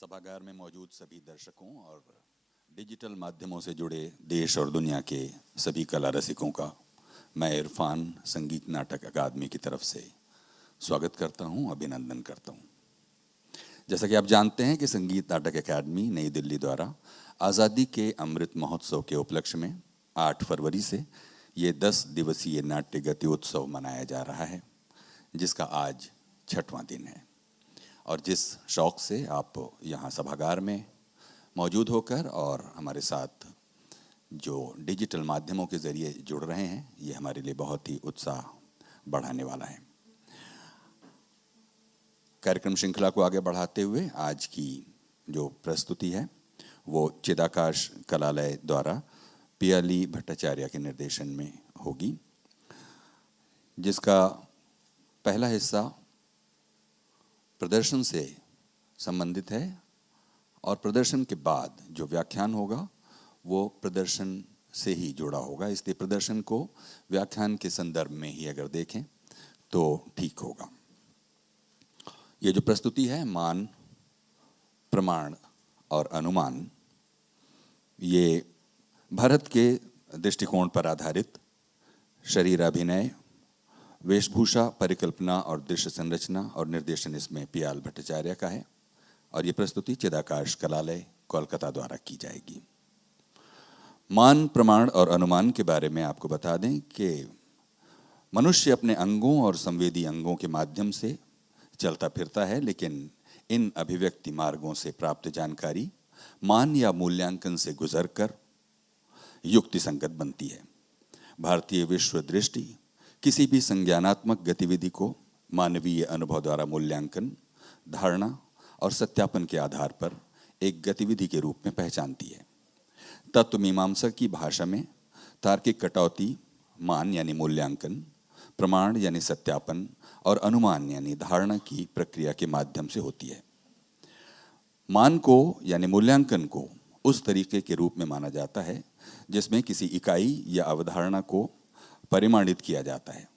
सभागार में मौजूद सभी दर्शकों और डिजिटल माध्यमों से जुड़े देश और दुनिया के सभी कला रसिकों का मैं इरफान संगीत नाटक अकादमी की तरफ से स्वागत करता हूं, अभिनंदन करता हूं। जैसा कि आप जानते हैं कि संगीत नाटक अकादमी नई दिल्ली द्वारा आज़ादी के अमृत महोत्सव के उपलक्ष्य में 8 फरवरी से ये 10 दिवसीय नाट्य गति उत्सव मनाया जा रहा है, जिसका आज 6वां दिन है। और जिस शौक से आप यहाँ सभागार में मौजूद होकर और हमारे साथ जो डिजिटल माध्यमों के ज़रिए जुड़ रहे हैं, ये हमारे लिए बहुत ही उत्साह बढ़ाने वाला है। कार्यक्रम श्रृंखला को आगे बढ़ाते हुए आज की जो प्रस्तुति है वो चिदाकाश कलालय द्वारा पियाली भट्टाचार्य के निर्देशन में होगी, जिसका पहला हिस्सा प्रदर्शन से संबंधित है और प्रदर्शन के बाद जो व्याख्यान होगा वो प्रदर्शन से ही जुड़ा होगा, इसलिए प्रदर्शन को व्याख्यान के संदर्भ में ही अगर देखें तो ठीक होगा। ये जो प्रस्तुति है मान, प्रमाण और अनुमान, ये भारत के दृष्टिकोण पर आधारित शरीराभिनय, वेशभूषा, परिकल्पना और दृश्य संरचना और निर्देशन इसमें पियाल भट्टाचार्य का है और ये प्रस्तुति चिदाकाश कलालय कोलकाता द्वारा की जाएगी। मान, प्रमाण और अनुमान के बारे में आपको बता दें कि मनुष्य अपने अंगों और संवेदी अंगों के माध्यम से चलता फिरता है, लेकिन इन अभिव्यक्ति मार्गों से प्राप्त जानकारी मान या मूल्यांकन से गुजरकर युक्ति संगत बनती है। भारतीय विश्व दृष्टि किसी भी संज्ञानात्मक गतिविधि को मानवीय अनुभव द्वारा मूल्यांकन, धारणा और सत्यापन के आधार पर एक गतिविधि के रूप में पहचानती है। तत्व मीमांसा की भाषा में तार्किक कटौती मान यानी मूल्यांकन, प्रमाण यानी सत्यापन और अनुमान यानी धारणा की प्रक्रिया के माध्यम से होती है। मान को यानी मूल्यांकन को उस तरीके के रूप में माना जाता है जिसमें किसी इकाई या अवधारणा को परिमाणित किया जाता है।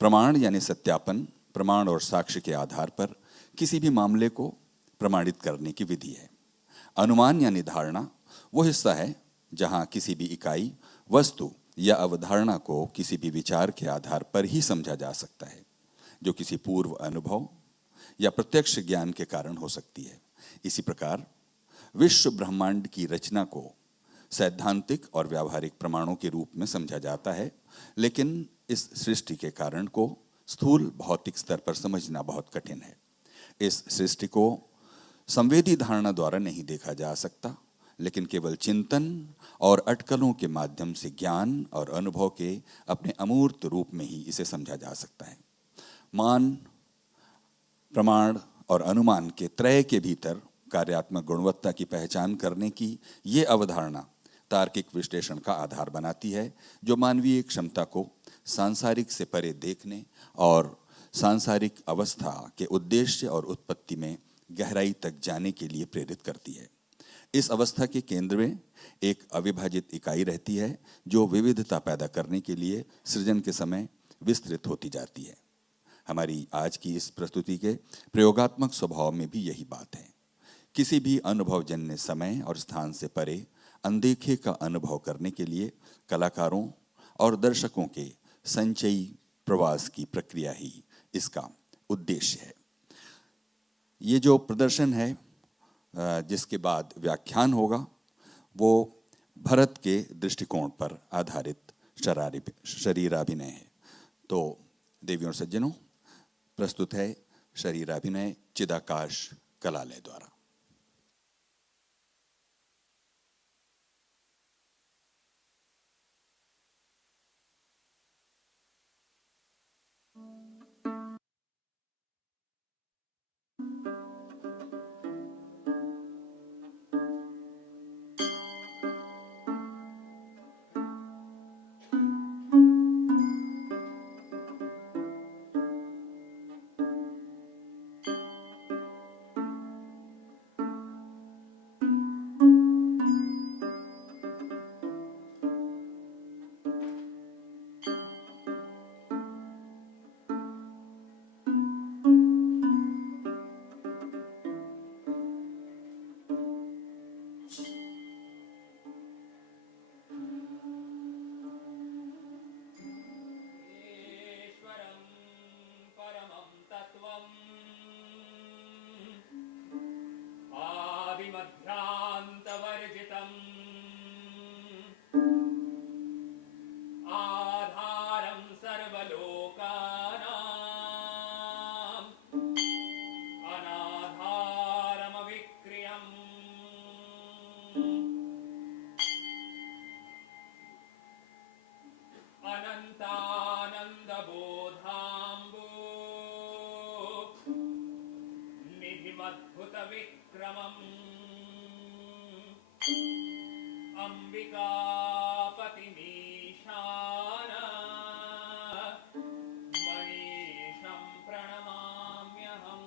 प्रमाण यानी सत्यापन, प्रमाण और साक्ष्य के आधार पर किसी भी मामले को प्रमाणित करने की विधि है। अनुमान यानी धारणा वो हिस्सा है जहां किसी भी इकाई, वस्तु या अवधारणा को किसी भी विचार के आधार पर ही समझा जा सकता है, जो किसी पूर्व अनुभव या प्रत्यक्ष ज्ञान के कारण हो सकती है। इसी प्रकार विश्व ब्रह्मांड की रचना को सैद्धांतिक और व्यावहारिक प्रमाणों के रूप में समझा जाता है, लेकिन इस सृष्टि के कारण को स्थूल भौतिक स्तर पर समझना बहुत कठिन है। इस सृष्टि को संवेदी धारणा द्वारा नहीं देखा जा सकता, लेकिन केवल चिंतन और अटकलों के माध्यम से ज्ञान और अनुभव के अपने अमूर्त रूप में ही इसे समझा जा सकता है। मान, प्रमाण और अनुमान के त्रय के भीतर कार्यात्मक गुणवत्ता की पहचान करने की ये अवधारणा तार्किक विश्लेषण का आधार बनाती है, जो मानवीय क्षमता को सांसारिक से परे देखने और सांसारिक अवस्था के उद्देश्य और उत्पत्ति में गहराई तक जाने के लिए प्रेरित करती है। इस अवस्था के केंद्र में एक अविभाजित इकाई रहती है जो विविधता पैदा करने के लिए सृजन के समय विस्तृत होती जाती है। हमारी आज की इस प्रस्तुति के प्रयोगात्मक स्वभाव में भी यही बात है। किसी भी अनुभवजन्य समय और स्थान से परे अनदेखे का अनुभव करने के लिए कलाकारों और दर्शकों के संचयी प्रवास की प्रक्रिया ही इसका उद्देश्य है। ये जो प्रदर्शन है जिसके बाद व्याख्यान होगा वो भारत के दृष्टिकोण पर आधारित शरीराभिनय है। तो देवियों और सज्जनों, प्रस्तुत है शरीराभिनय चिदाकाश कलालय द्वारा। अद्भुतविक्रमम् अम्बिकापतिमीशान मनीषं प्रणमाम्यहम्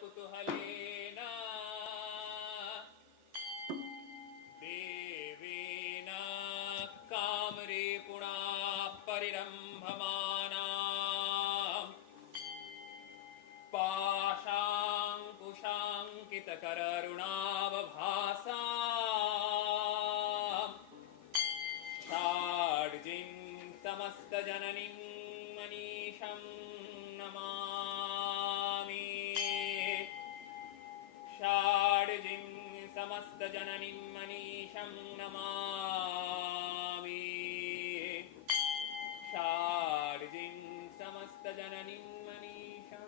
कुतूहलेन देवेन कामरेपुणा परिरम्भमाना पाशाङ्कुशाङ्कितकररुणावभासा षाड्जिं समस्तजननीं मनीषं नमामि षाड्जिं समस्तजननीं मनीषं नमामि षाड्जिं समस्तजननीं मनीषं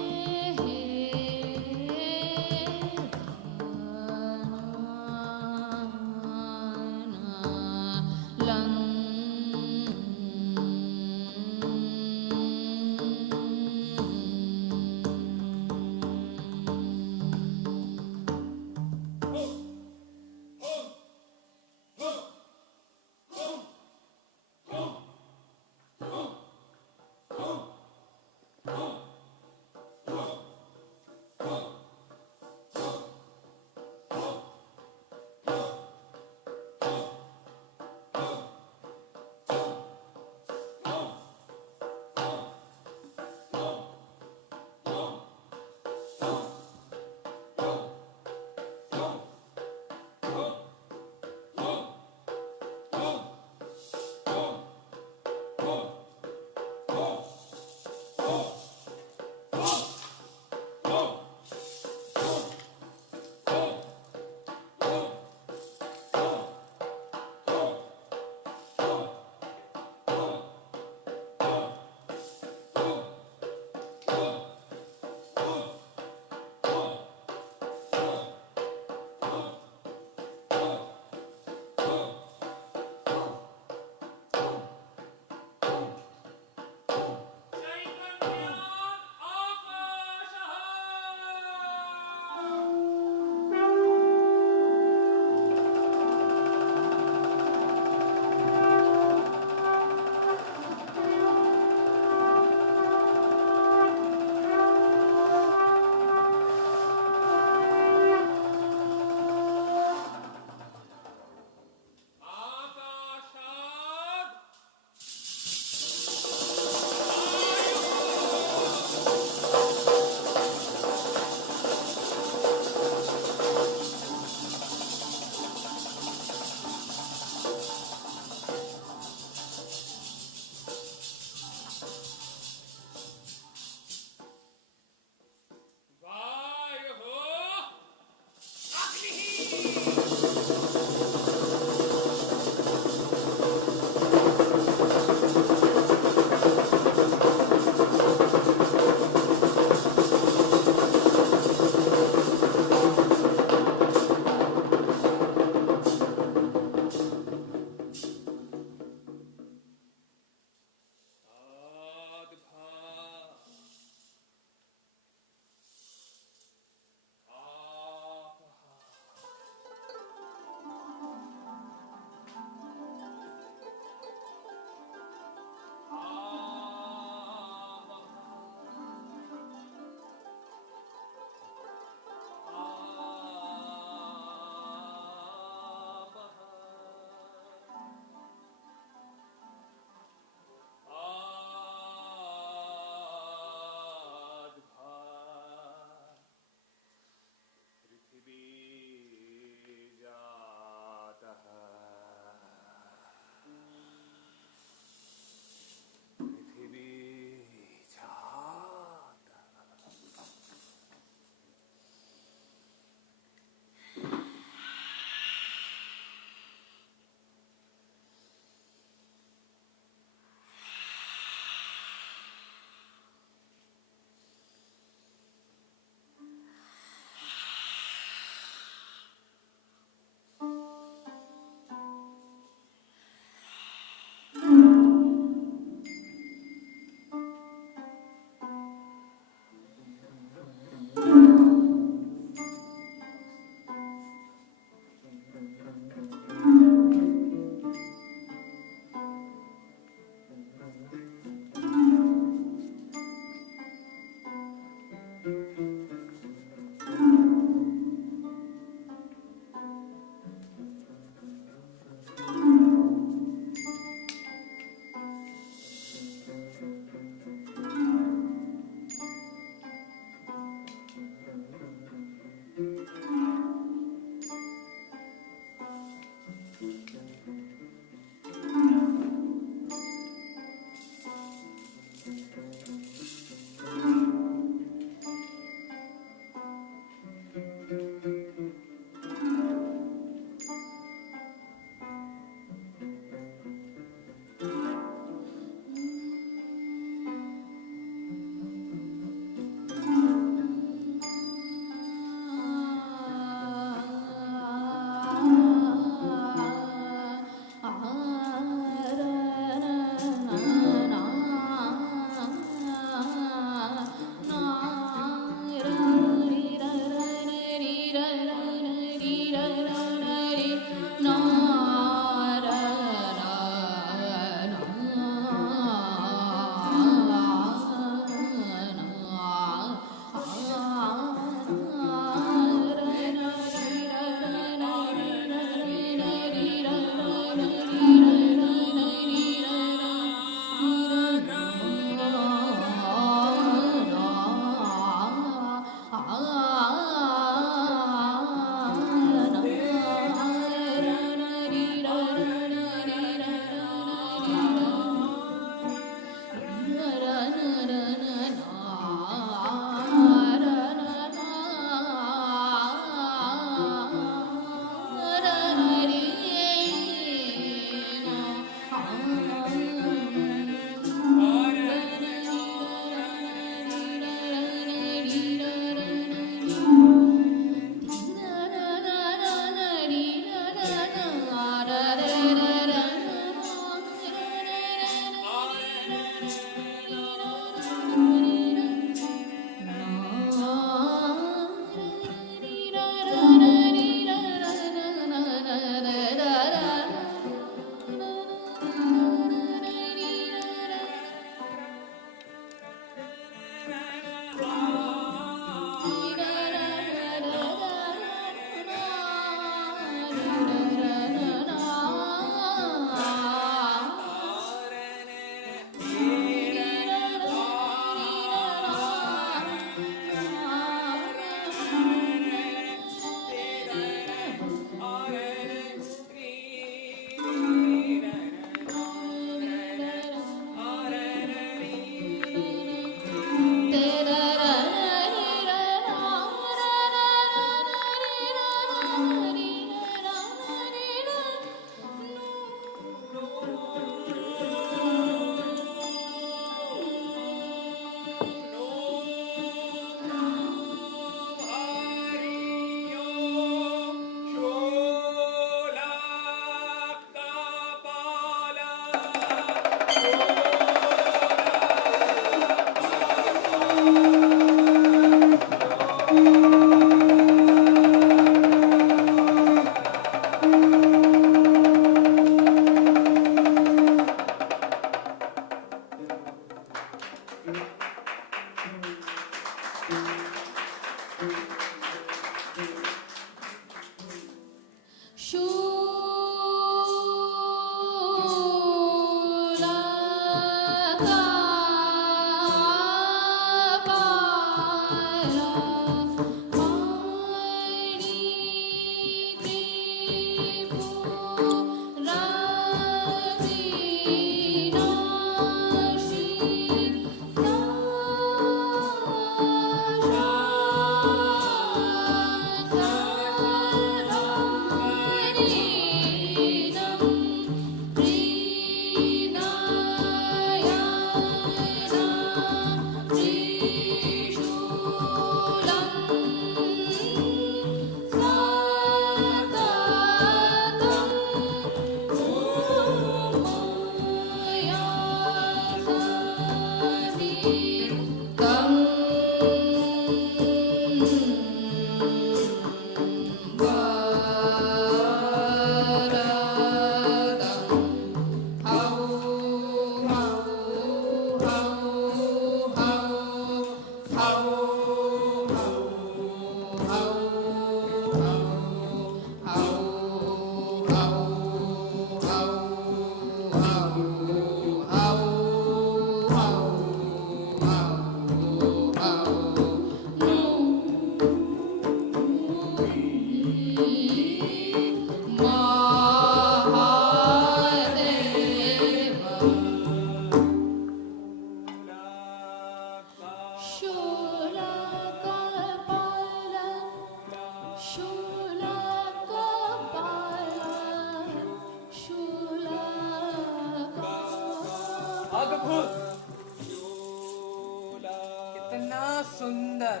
सुंदर,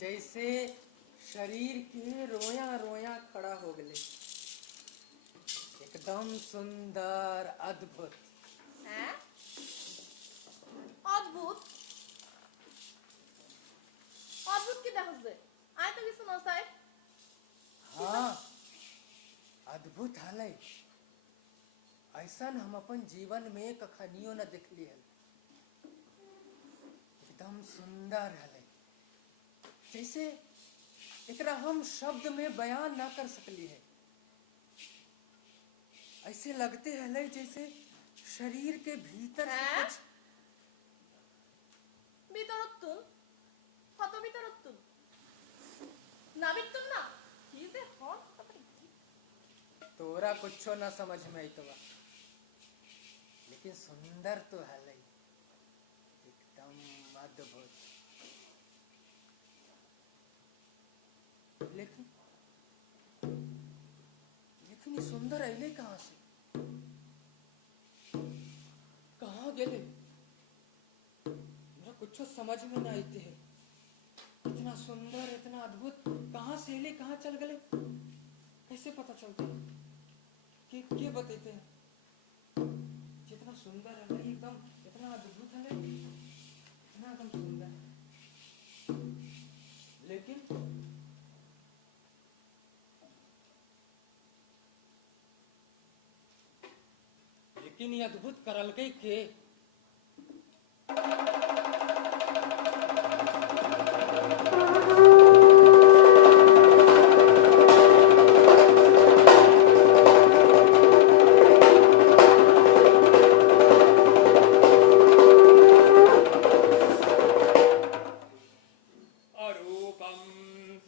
जैसे शरीर के रोया रोया खड़ा हो गए, एकदम सुंदर, अद्भुत। हैं? অদ্ভুত অদ্ভুত কি দেখাচ্ছে? আয় তো কিছু নসাই। हाँ, अद्भुत हालै। ऐसा हम अपन जीवन में कखनियो न देखली है। एकदम सुंदर है, जैसे एकरा हम शब्द में बयान ना कर सकली है। ऐसे लगते है जैसे शरीर के भीतर से कुछ ভিতরত্তুন কত ভিতরত্তুন নাবিত্তুন না কি যে হন तोरा कुछो ना समझ में आई तो, लेकिन सुंदर तो है एकदम अद्भुत। लेकिन ये सुंदर अले कहाँ से, कहाँ गेले, मेरा कुछ समझ में ना आते है। इतना सुंदर, इतना अद्भुत, कहाँ से अले, कहाँ चल गए, कैसे पता चलता है, के बताते हैं। जितना सुंदर है एकदम, इतना अद्भुत है, इतना एकदम सुंदर, लेकिन ये अद्भुत करल के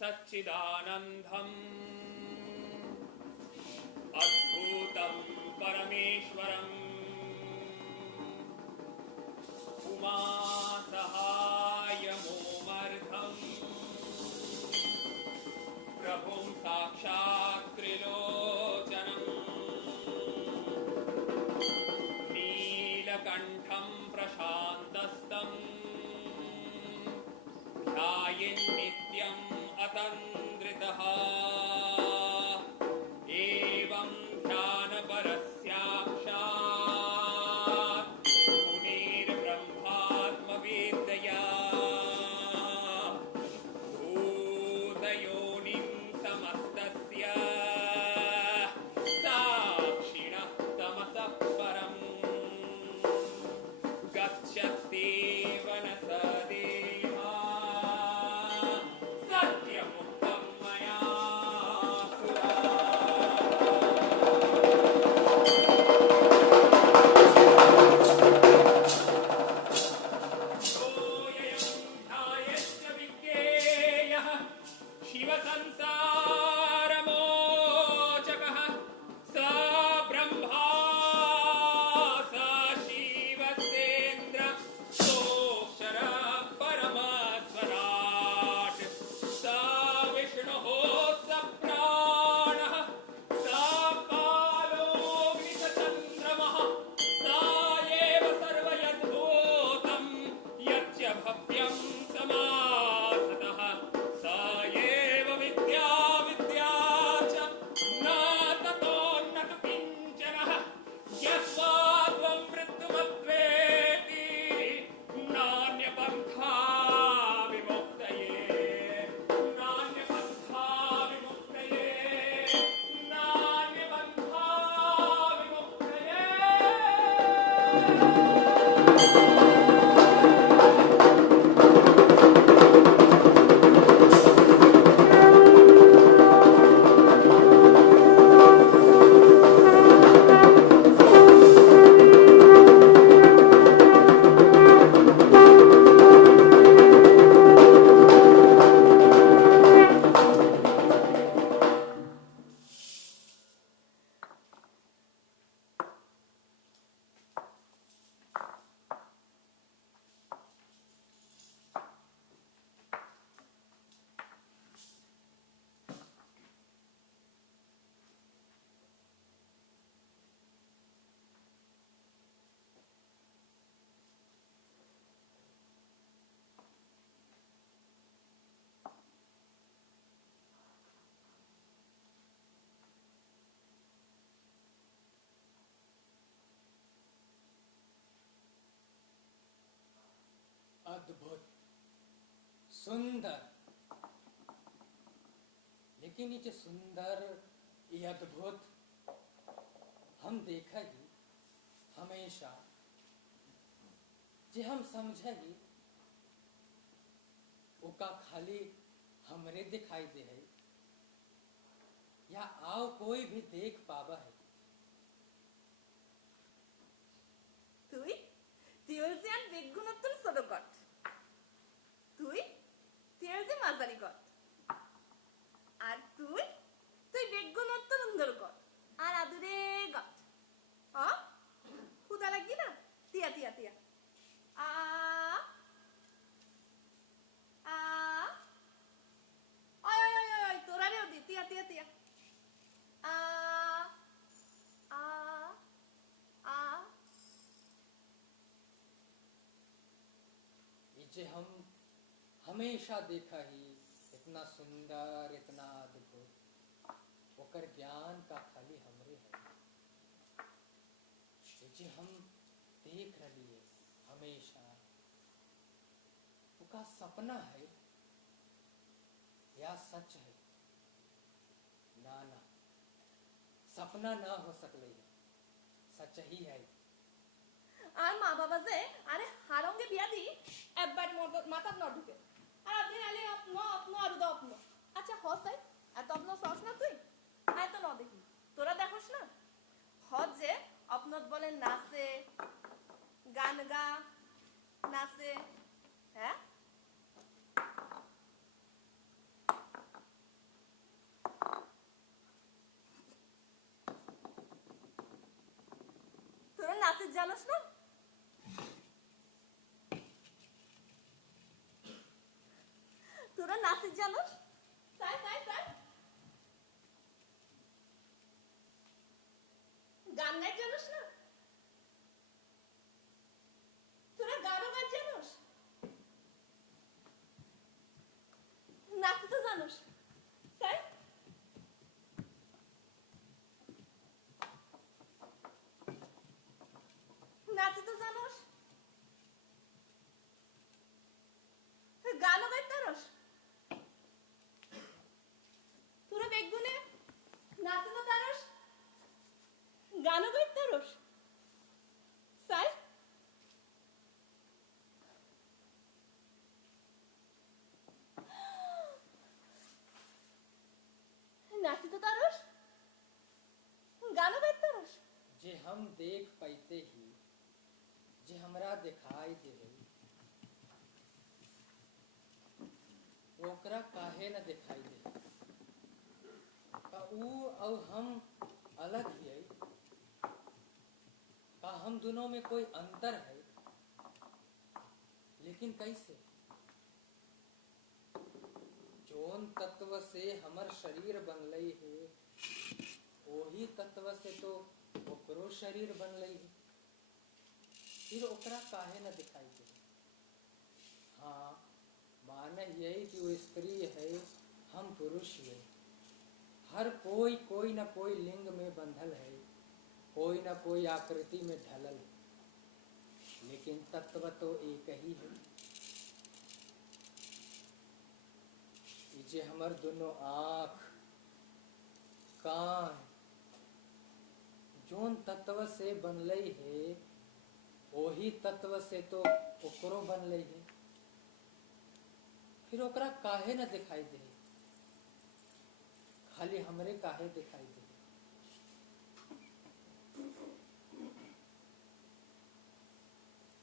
सच्चिदानंदम् अद्भुतं परमेश्वरम् उमा सहायमोमर्थम् प्रभुं साक्षात् त्रिलोचनम् नीलकण्ठं प्रशान्तस्तम् ध्यायेन्नित्यम् अतन्द्रितः एवं ध्यानपरस्याक्षात् मुनिर्ब्रह्मात्मवेद्यया भूतयोनिं समस्तस्य सुंदर, लेकिन ये जो सुंदर, ये अद्भुत हम देखा ही हमेशा, जे हम समझा ही ओका खाली हमरे दिखाई दे है, या आओ कोई भी देख पावा है। তুই তুই হচ্ছে আর বেগুনত্তর ছোট গট, তুই তুই হচ্ছে মাঝারি গট, আর তুই তুই বেগুনত্তর সুন্দর গট, আর আদুরে গট। ক্ষুদা লাগি না? তিয়া তিয়া তিয়া আ আ ওই ওই ওই ওই তোরারেও দি তিয়া তিয়া তিয়া আ আ আ। ये जे हम हमेशा देखा ही इतना सुंदर, इतना अद्भुत, ओकर ज्ञान का खाली हमरे है। ये जे हम देख रही है हमेशा, ओका सपना है या सच है? ना ना, सपना ना हो सकले है, सच ही है। আর মা বাবা যে আরে হারঙ্গে বিয়া দি একবার মাথার ন ঢুকে, আর আপনি আলে আপন আপন আর দাও আপন। আচ্ছা হস এত আপন সস না তুই এত ন দেখি তোরা দেখোস না হজ যে আপনত বলে নাচে গান গা নাচে, হ্যাঁ তোরা নাচে জানোস না? তোরা নাচে জানোস? সাই সাই সাই গান গাই জানোস না? তোরা গানও গাই জানোস? নাচতে তো জানোস? সাই নাচতে তো জানোস? গানও গাইতে পারোস? তোরা বেগুনে নাচতে তো পারোস, গানও গাইতে পারোস? সাই नाचते तो तारोस, गाना गाते तारोस। जे हम देख पाते ही, जे हमरा दिखाई दे, ओकरा काहे न दिखाई दे? का ऊ और हम अलग ही है? का हम दोनों में कोई अंतर है? लेकिन कैसे? जोन तत्व से हमर शरीर बनलई है, वही तत्व से तो ओकरो शरीर बनलई है, फिर ओकरा काहे न दिखाई दे? हाँ, मान यही कि वो स्त्री है, हम पुरुष है, हर कोई कोई न कोई लिंग में बंधल है, कोई न कोई आकृति में ढलल है, लेकिन तत्व तो एक ही है। जे हमर दोनों आँख कान जोन तत्व से बनलई है, वही तत्व से तो ओकरो बनलई है, फिर ओकरा काहे न दिखाई दे? खाली हमरे काहे दिखाई दे?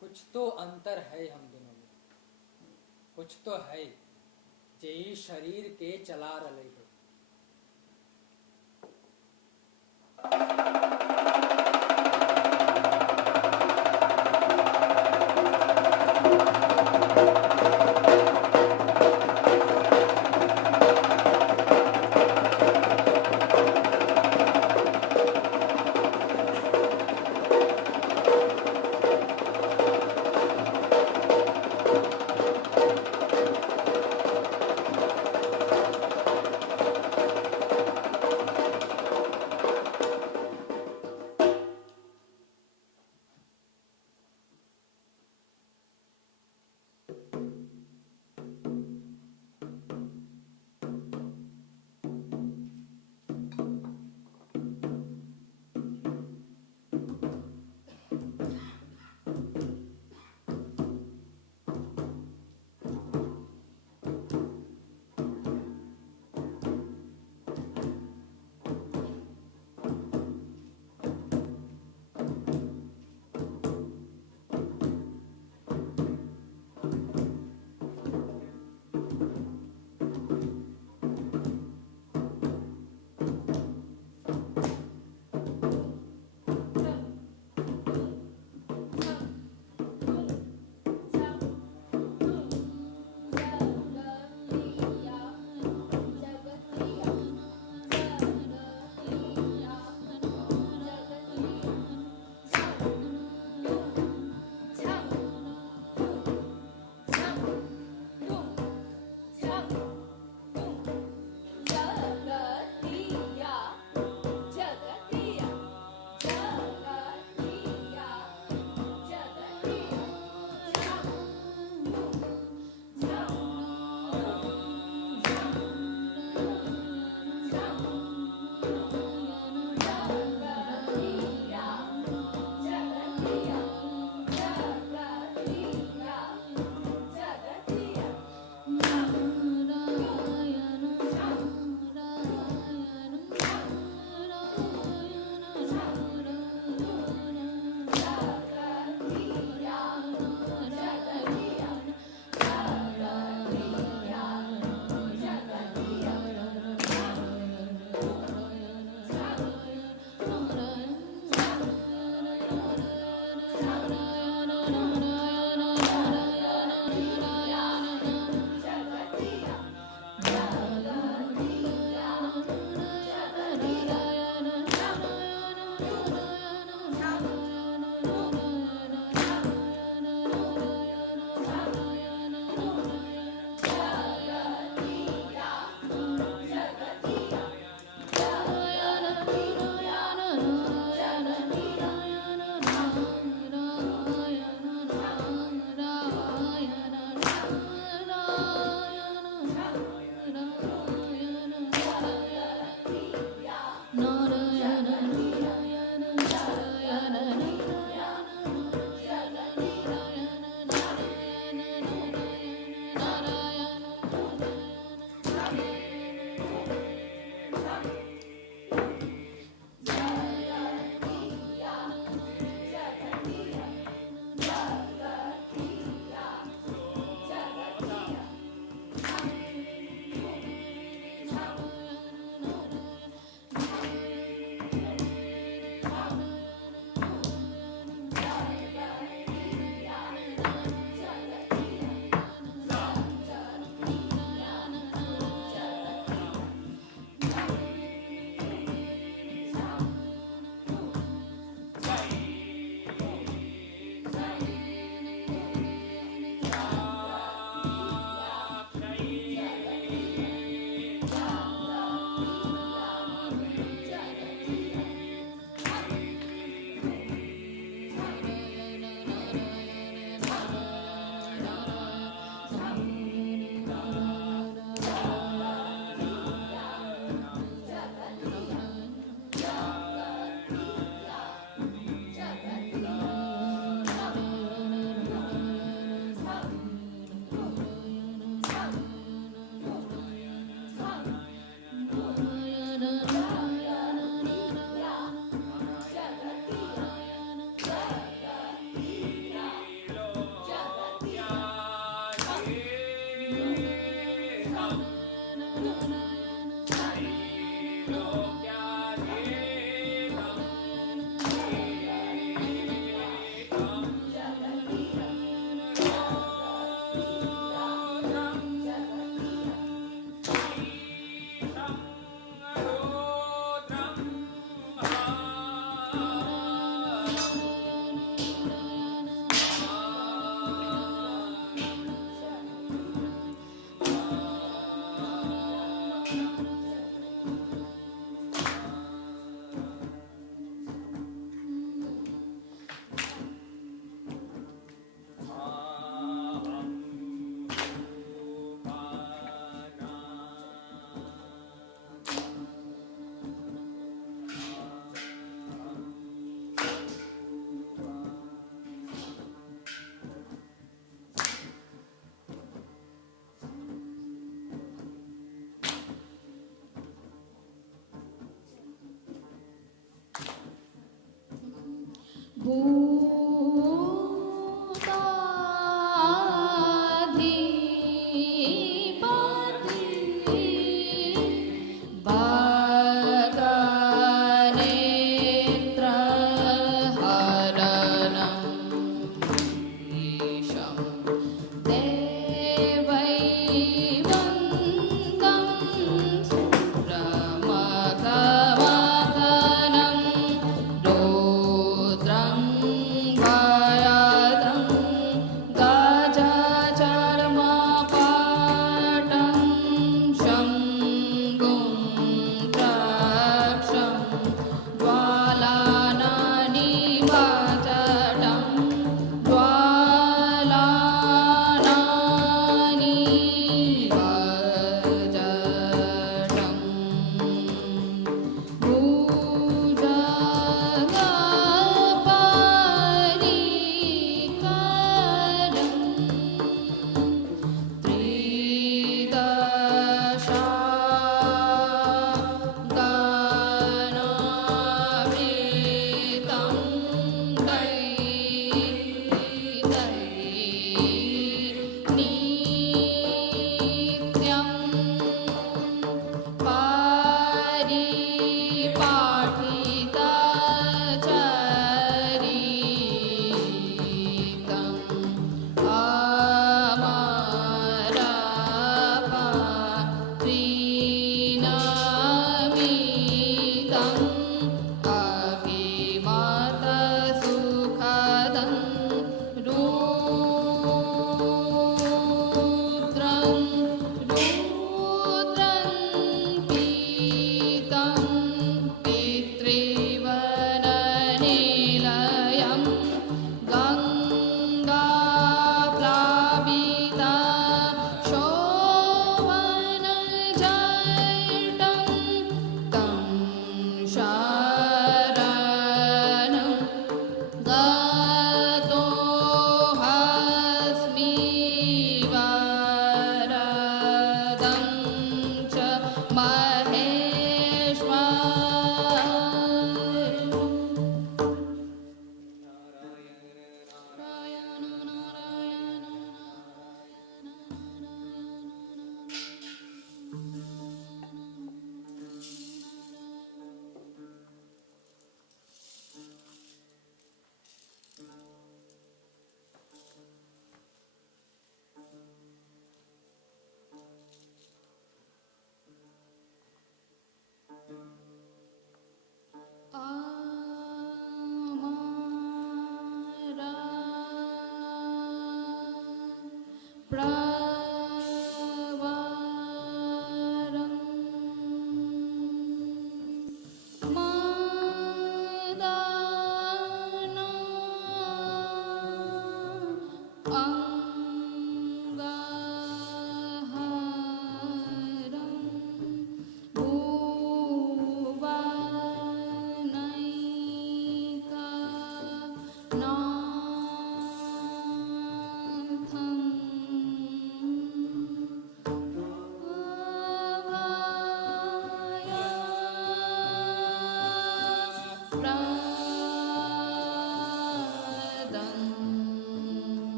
कुछ तो अंतर है हम दोनों में, कुछ तो है जे ई शरीर के चला रहे है।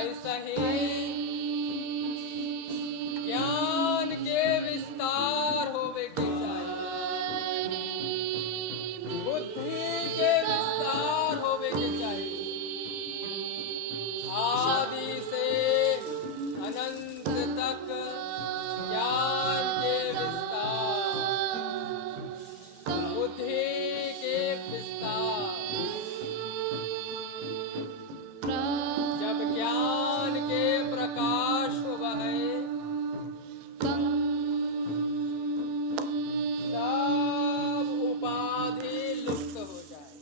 ऐसा ही ज्ञान के विस्तार होवे के चाहिए, बुद्धि के विस्तार होवे के चाहिए, आदि से अनंत तक ज्ञान के विस्तार, बुद्धि के विस्तार। जब ज्ञान के प्रकाश वहे सब उपाधि लुप्त हो जाए।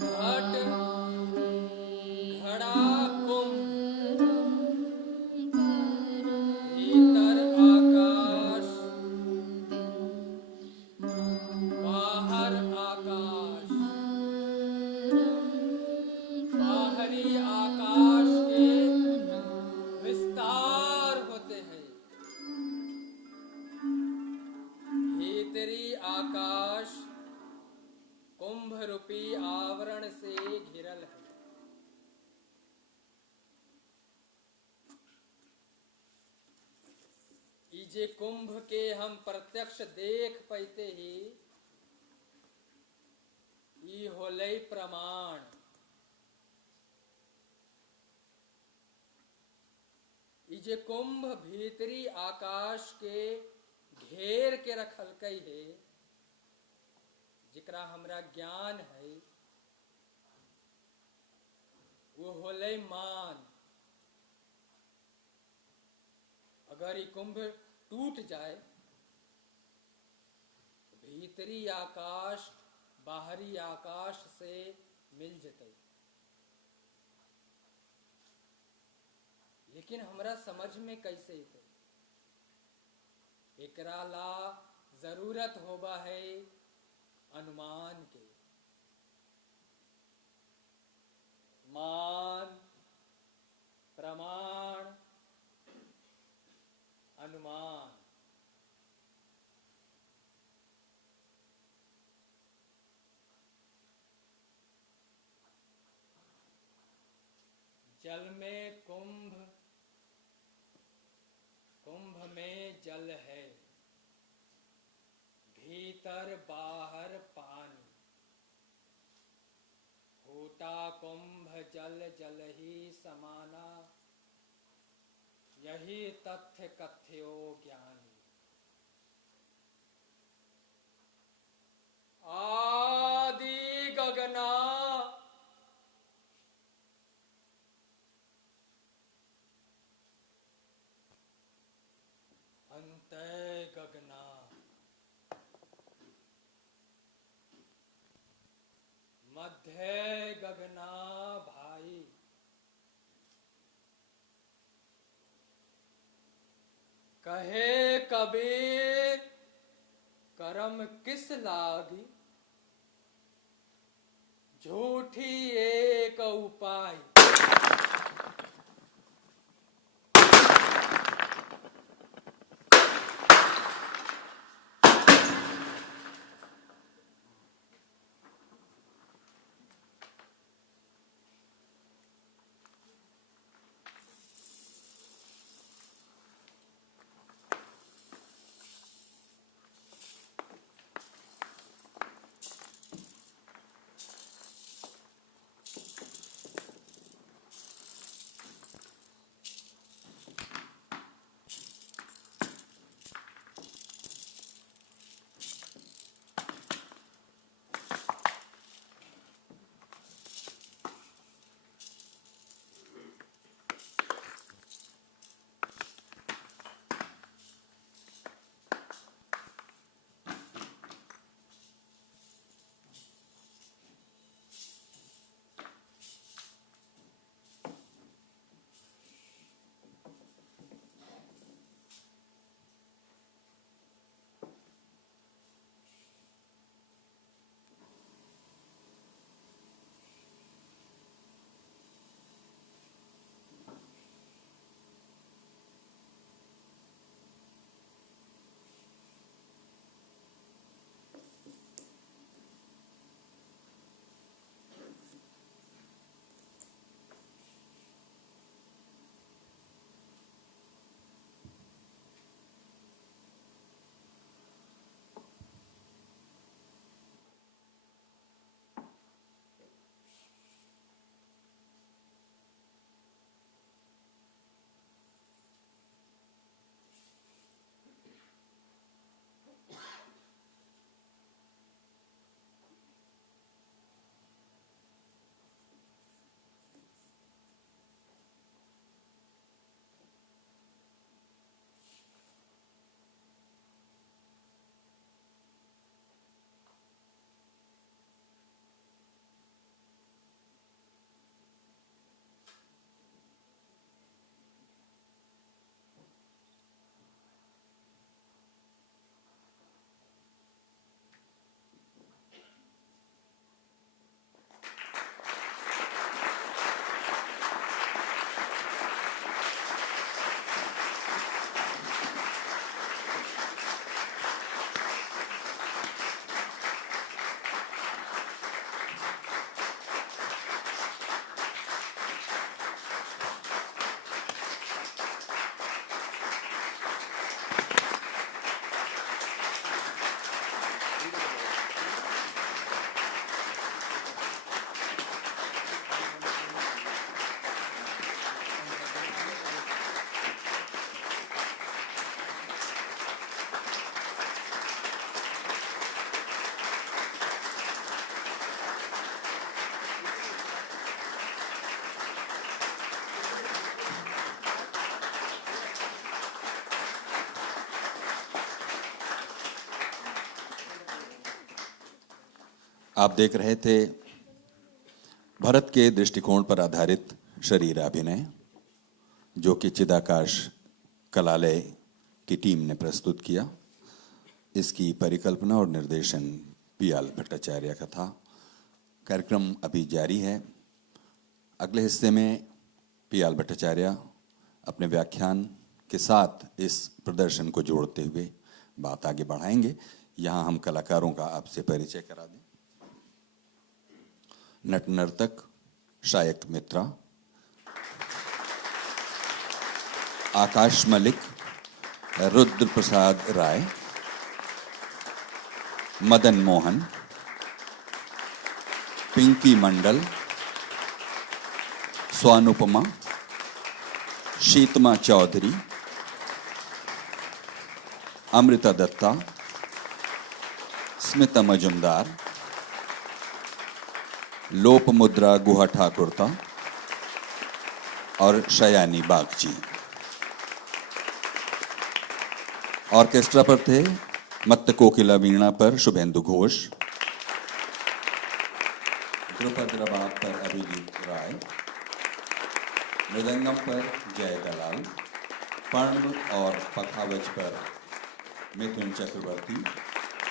घट घड़ा कुंभ, भीतर आकाश बाहर आकाश, बाहरी आकाश के विस्तार होते हैं, भीतरी आकाश कुंभ रूपी आवरण से घिरल है। इजे कुंभ के हम प्रत्यक्ष देख पाते ही ई होले प्रमाण। इजे कुंभ भीतरी आकाश के घेर के रखल कई है, जिकरा हमरा ज्ञान है, वो होले मान। अगर ये कुंभ टूट जाए, भीतरी आकाश बाहरी आकाश से मिल जते। लेकिन हमरा समझ में कैसे थे? एकरा ला जरूरत होबा है अनुमान के। मान, प्रमाण, अनुमान। जल में कुंभ, कुंभ में जल है, भीतर बाहर पानी, फूटा कुंभ जल जल ही समाना, यही तथ्य कथ्यो ज्ञानी। आदि गगना अंत गगना, मध्य गगना भाई। कहे कबीर करम किस लागी, झूठी एक उपाय। आप देख रहे थे भरत के दृष्टिकोण पर आधारित शरीर अभिनय, जो कि चिदाकाश कलालय की टीम ने प्रस्तुत किया। इसकी परिकल्पना और निर्देशन पीएल भट्टाचार्य का था। कार्यक्रम अभी जारी है। अगले हिस्से में पीएल भट्टाचार्य अपने व्याख्यान के साथ इस प्रदर्शन को जोड़ते हुए बात आगे बढ़ाएंगे। यहाँ हम कलाकारों का आपसे परिचय करा दें। नट नर्तक शायक मित्रा, आकाश मलिक, रुद्र प्रसाद राय, मदन मोहन, पिंकी मंडल, स्वानुपमा, शीतमा चौधरी, अमृता दत्ता, स्मिता मजुमदार, लोपमुद्रा गुहा ठाकुरता और शयानी बागची। ऑर्केस्ट्रा पर थे मत्त कोकिला वीणा पर शुभेंदु घोष, द्रुपद रबाब पर अभिजीत राय, मृदंगम पर जय दलाल, पर्ण और पखावज पर मिथुन चक्रवर्ती,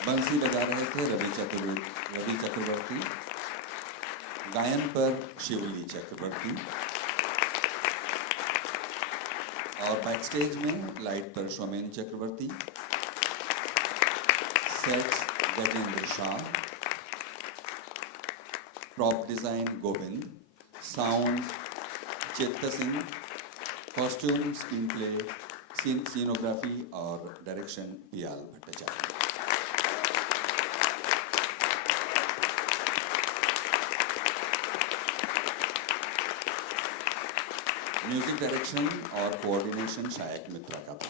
बंसी बजा रहे थे रवि चक्रवर्ती, गायन पर शिवली चक्रवर्ती और बैकस्टेज में लाइट पर Soumen Chakraborty, sets Gajendra Shah, prop design Govind, sound Chitta Singh, costume, screen play, scenography और direction PL Bhattacharya. Music direction और कोऑर्डिनेशन शायक मित्रा का था।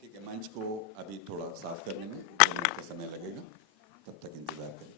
ठीक है, मंच को अभी थोड़ा साफ करने में 2 मिनट का समय लगेगा, तब तक इंतजार करें।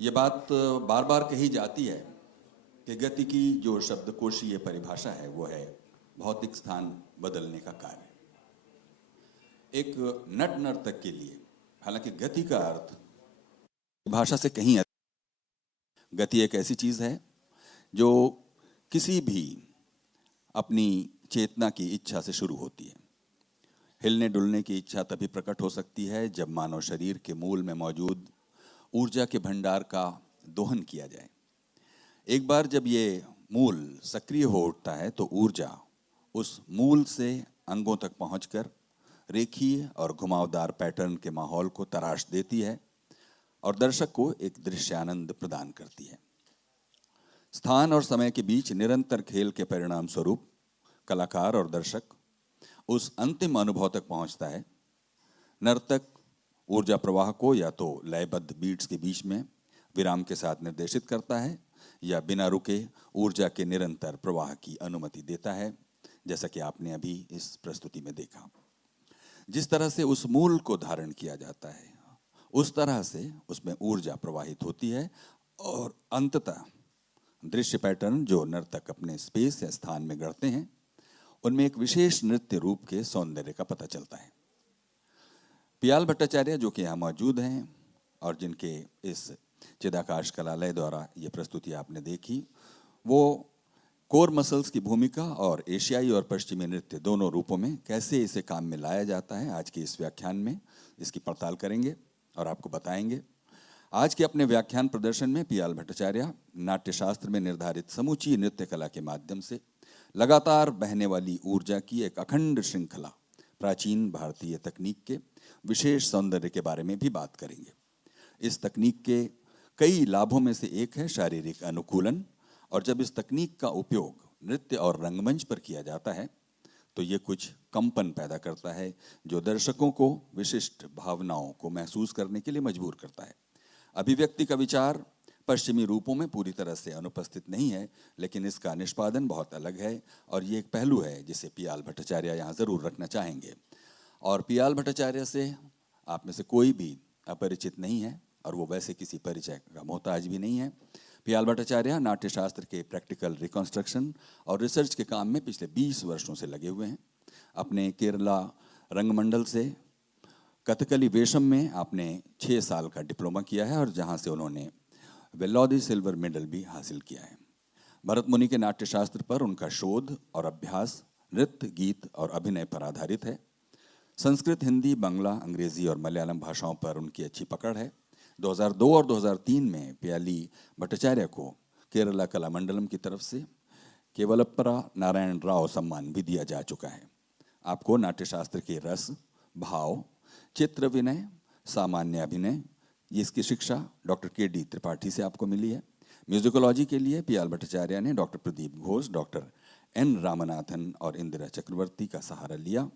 ये बात बार बार कही जाती है कि गति की जो शब्दकोशीय परिभाषा है वो है भौतिक स्थान बदलने का कार्य। एक नट नर्तक के लिए हालांकि गति का अर्थ भाषा से कहीं गति एक ऐसी चीज है जो किसी भी अपनी चेतना की इच्छा से शुरू होती है। हिलने डुलने की इच्छा तभी प्रकट हो सकती है जब मानव शरीर के मूल में मौजूद ऊर्जा के भंडार का दोहन किया जाए। एक बार जब ये मूल सक्रिय हो उठता है तो ऊर्जा उस मूल से अंगों तक पहुंचकर रेखीय और घुमावदार पैटर्न के माहौल को तराश देती है और दर्शक को एक दृश्यानंद प्रदान करती है। स्थान और समय के बीच निरंतर खेल के परिणाम स्वरूप कलाकार और दर्शक उस अंतिम अनुभव तक पहुंचता है। नर्तक ऊर्जा प्रवाह को या तो लयबद्ध बीट्स के बीच में विराम के साथ निर्देशित करता है या बिना रुके ऊर्जा के निरंतर प्रवाह की अनुमति देता है, जैसा कि आपने अभी इस प्रस्तुति में देखा। जिस तरह से उस मूल को धारण किया जाता है उस तरह से उसमें ऊर्जा प्रवाहित होती है और अंततः दृश्य पैटर्न जो नर्तक अपने स्पेस या स्थान में गढ़ते हैं उनमें एक विशेष नृत्य रूप के सौंदर्य का पता चलता है। पियाल भट्टाचार्य जो कि यहाँ मौजूद हैं और जिनके इस चिदाकाश कलालय द्वारा ये प्रस्तुति आपने देखी, वो कोर मसल्स की भूमिका और एशियाई और पश्चिमी नृत्य दोनों रूपों में कैसे इसे काम में लाया जाता है आज के इस व्याख्यान में इसकी पड़ताल करेंगे और आपको बताएंगे। आज के अपने व्याख्यान प्रदर्शन में पियाल भट्टाचार्य नाट्यशास्त्र में निर्धारित समूची नृत्य कला के माध्यम से लगातार बहने वाली ऊर्जा की एक अखंड श्रृंखला प्राचीन भारतीय तकनीक के विशेष सौंदर्य के बारे में भी बात करेंगे। इस तकनीक के कई लाभों में से एक है शारीरिक अनुकूलन, और जब इस तकनीक का उपयोग नृत्य और रंगमंच पर किया जाता है तो ये कुछ कंपन पैदा करता है जो दर्शकों को विशिष्ट भावनाओं को महसूस करने के लिए मजबूर करता है। अभिव्यक्ति का विचार पश्चिमी रूपों में पूरी तरह से अनुपस्थित नहीं है, लेकिन इसका निष्पादन बहुत अलग है और ये एक पहलू है जिसे पियाल भट्टाचार्य यहाँ ज़रूर रखना चाहेंगे। और पियाल भट्टाचार्य से आप में से कोई भी अपरिचित नहीं है और वो वैसे किसी परिचय का मोहताज भी नहीं है। पियाल भट्टाचार्य नाट्यशास्त्र के प्रैक्टिकल रिकंस्ट्रक्शन और रिसर्च के काम में पिछले 20 वर्षों से लगे हुए हैं। अपने केरला रंगमंडल से कथकली वेशम में आपने 6 साल का डिप्लोमा किया है और जहां से उन्होंने वेल्लोदी सिल्वर मेडल भी हासिल किया है। भरत मुनि के नाट्यशास्त्र पर उनका शोध और अभ्यास नृत्य, गीत और अभिनय पर आधारित है। संस्कृत, हिंदी, बांग्ला, अंग्रेजी और मलयालम भाषाओं पर उनकी अच्छी पकड़ है। 2002 और 2003 में पियाली भट्टाचार्य को केरला कला मंडलम की तरफ से केवलप्परा नारायण राव सम्मान भी दिया जा चुका है। आपको नाट्यशास्त्र के रस, भाव, चित्र विनय, सामान्य अभिनय, इसकी शिक्षा डॉक्टर के.डी. त्रिपाठी से आपको मिली है। म्यूजिकोलॉजी के लिए पियाल भट्टाचार्य ने doctor Pradeep Ghosh, doctor N. Ramanathan और इंदिरा चक्रवर्ती का सहारा लिया।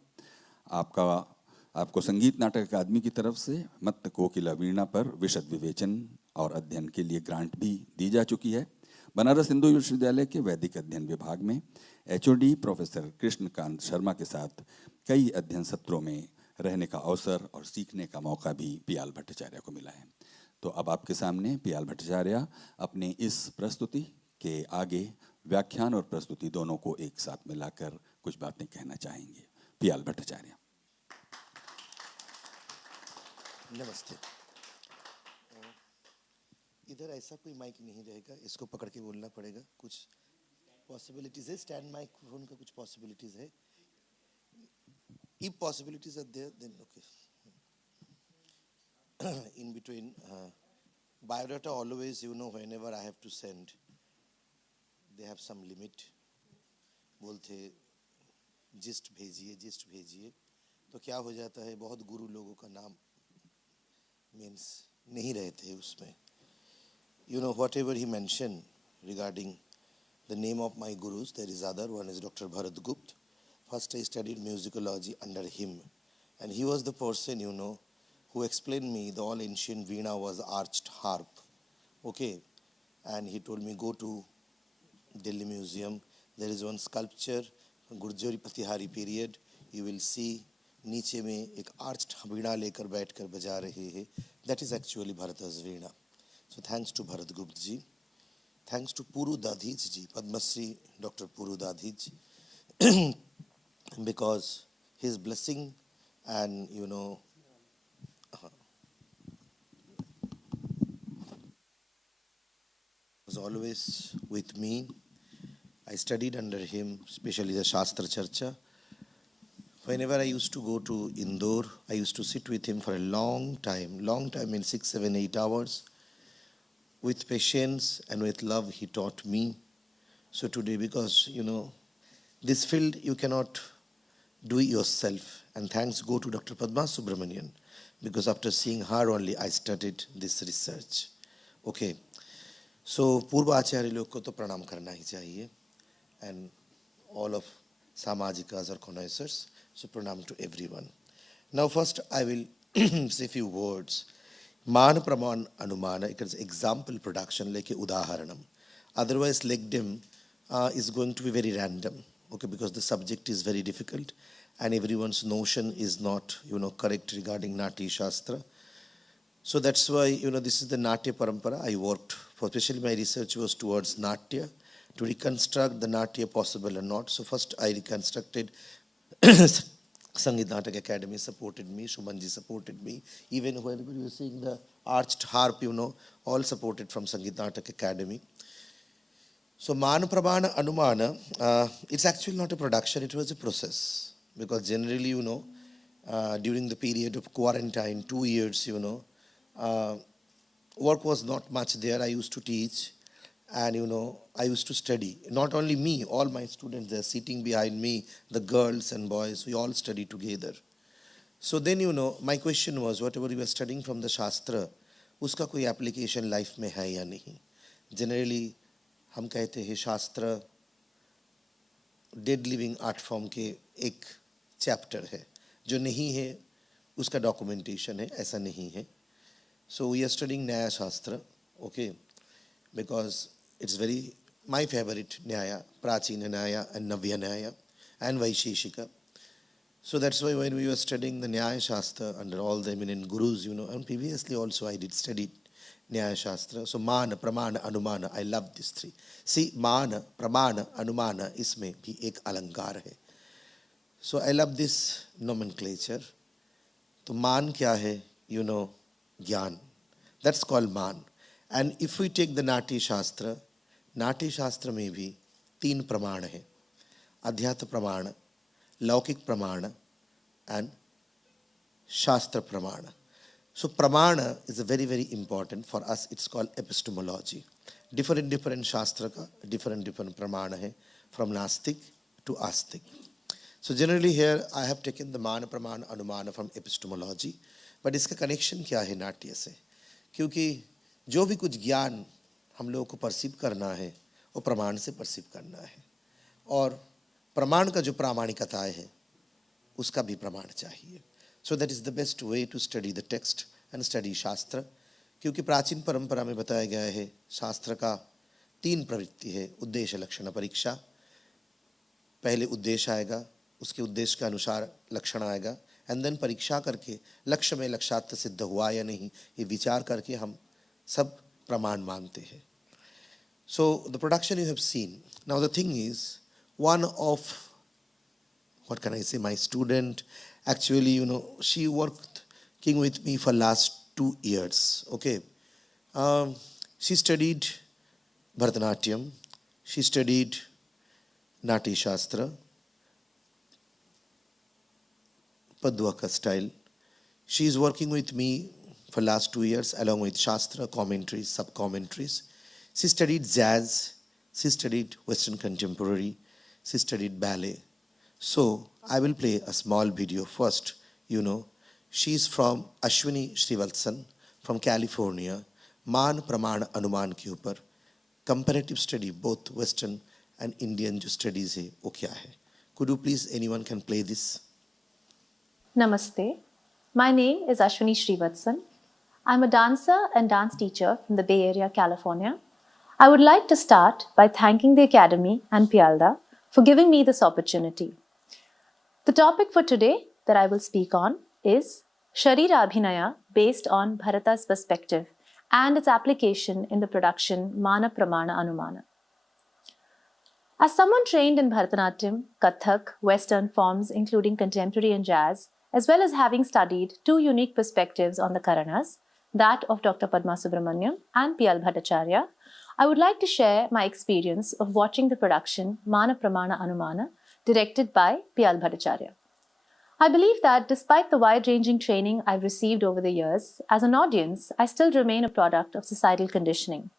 आपको संगीत नाटक अकादमी की तरफ से मत्त कोकिला वीणा पर विशद विवेचन और अध्ययन के लिए ग्रांट भी दी जा चुकी है। बनारस हिंदू विश्वविद्यालय के वैदिक अध्ययन विभाग में एचओडी प्रोफेसर कृष्णकांत शर्मा के साथ कई अध्ययन सत्रों में रहने का अवसर और सीखने का मौका भी पियाल भट्टाचार्य को मिला है। तो अब आपके सामने पियाल भट्टाचार्य अपने इस प्रस्तुति के आगे व्याख्यान और प्रस्तुति दोनों को एक साथ मिलाकर कुछ बातें कहना चाहेंगे। पियाल भट्टाचार्य। नमस्ते। इधर ऐसा कोई माइक नहीं रहेगा, इसको पकड़ के बोलना पड़ेगा। कुछ पॉसिबिलिटीज है, स्टैंड माइक्रोफोन का कुछ पॉसिबिलिटीज है। If possibilities are there, then okay. In between, biodata always, whenever I have to send, they have some limit. बोलते जिस्ट भेजिए, तो क्या हो जाता है, बहुत गुरु लोगों का नाम मीन्स नहीं रहते उसमें. Whatever he mentioned regarding the name of my gurus, there is other one is Dr. Bharat Gupta. First I studied musicology under him, and he was the person, who explained me the all ancient veena was arched harp. Okay, and he told me go to Delhi Museum. There is one sculpture, Gurjari Patihari period. You will see नीचे में एक arched वीणा लेकर बैठकर बजा रहे हैं. That is actually Bharata's veena. So thanks to Bharat Gupta ji. Thanks to Puru Dadhij ji, Padmasri Dr. Puru Dadhij, because his blessing and was always with me. I studied under him, especially the Shastra Charcha. Whenever I used to go to Indore, I used to sit with him for a long time in 6, 7, 8 hours. With patience and with love, he taught me. So today, because, this field you cannot do it yourself. And thanks go to Dr. Padma Subramanian, because after seeing her only, I started this research. Okay. So, पूर्व आचार्य लोग को तो प्रणाम करना ही चाहिए. And all of Samajikas or connoisseurs. So, pranam to everyone. Now, first, I will say a few words. Man Praman Anumana, it is example production like Udaharanam. Otherwise, Lec-Dem is going to be very random, okay, because the subject is very difficult and everyone's notion is not, correct regarding Natya Shastra. So that's why, this is the Natya Parampara I worked for. Especially my research was towards Natya, to reconstruct the Natya possible or not. So first I reconstructed Sangeet Natak Academy supported me, Shumanji supported me. Even whenever you were seeing the arched harp, all supported from Sangeet Natak Academy. So Mana Prabhana Anumana, it's actually not a production, it was a process. Because generally, during the period of quarantine, 2 years, work was not much there. I used to teach and, I used to study. Not only me, all my students, they're sitting behind me, the girls and boys, we all study together. So then, my question was, whatever you were studying from the Shastra, uska koi application life mein hai ya nahi? Generally, हम कहते हैं शास्त्र dead living art form के एक chapter है, जो नहीं है उसका डॉक्यूमेंटेशन है, ऐसा नहीं है. सो वी आर स्टडिंग न्याय शास्त्र, okay, because it's very my favourite न्याय, प्राचीन न्याय एंड नव्य न्याय and Vaisheshika. So that's why when we were studying the Nyaya Shastra under all the eminent gurus, and previously also I did study Nyaya Shastra. So Mana, Pramana, Anumana, I love these three. See, Mana, Pramana, Anumana, isme bhi ek alankar hai. So I love this nomenclature. So Man kya hai? Gyan. That's called Man. And if we take the Natya Shastra mein bhi 3 pramana hai. Adhyata pramana, Laukik pramana and Shastra pramana. So pramana is a very, very important for us. It's called epistemology. Different Shastra ka, different pramana hai, from Nastik to Astik. So generally here I have taken the Mana, Pramana, Anumana from epistemology. But iska connection kya hai Natya se? Kyunki जो भी कुछ ज्ञान हम लोगों को perceive करना है वो प्रमाण से परसीव करना है, और प्रमाण का जो प्रामाणिकता है उसका भी प्रमाण चाहिए. So that is the best way to study the text and study shastra. क्योंकि प्राचीन परंपरा में बताया गया है शास्त्र का 3 प्रवृत्ति है. उद्देश्य लक्षण परीक्षा. पहले उद्देश्य आएगा, उसके उद्देश्य के अनुसार लक्षण आएगा, एंड देन परीक्षा करके लक्ष्य में लक्ष्यार्थ सिद्ध हुआ या नहीं ये विचार करके हम सब प्रमाण मानते हैं. So the production you have seen. Now the thing is, one of, what can I say, my student, actually, she worked with me for last 2 years, okay. She studied Bharatanatyam, she studied Natya Shastra, Padwaka style. She is working with me for last 2 years along with Shastra, commentaries, sub-commentaries. She studied jazz, she studied Western contemporary, she studied ballet. So I will play a small video first. She is from Ashwini Srivatsan from California. Man Praman Anuman के ऊपर comparative study both Western and Indian जो studies है वो क्या है? Could you please, anyone can play this? Namaste. My name is Ashwini Srivatsan. I'm a dancer and dance teacher from the Bay Area, California. I would like to start by thanking the Academy and Pialda for giving me this opportunity. The topic for today that I will speak on is Sharira Abhinaya based on Bharata's perspective and its application in the production Mana Pramana Anumana. As someone trained in Bharatanatyam, Kathak, Western forms including contemporary and jazz, as well as having studied two unique perspectives on the Karanas, that of Dr. Padma Subramaniam and P.L. Bhattacharya, I would like to share my experience of watching the production Mana Pramana Anumana, directed by P.L. Bhattacharya. I believe that despite the wide-ranging training I've received over the years, as an audience, I still remain a product of societal conditioning.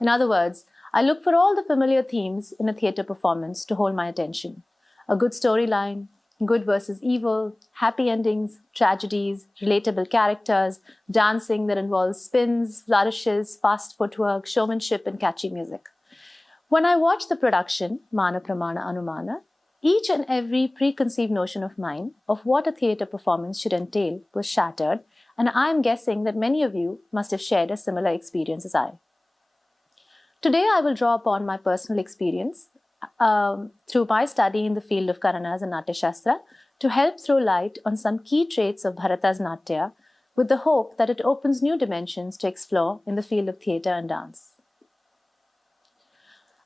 In other words, I look for all the familiar themes in a theatre performance to hold my attention. A good storyline, good versus evil, happy endings, tragedies, relatable characters, dancing that involves spins, flourishes, fast footwork, showmanship, and catchy music. When I watched the production, Mana Pramana Anumana, each and every preconceived notion of mine of what a theatre performance should entail was shattered, and I am guessing that many of you must have shared a similar experience as I. Today, I will draw upon my personal experience through my study in the field of Karanas and Natya Shastra to help throw light on some key traits of Bharata's Natya with the hope that it opens new dimensions to explore in the field of theatre and dance.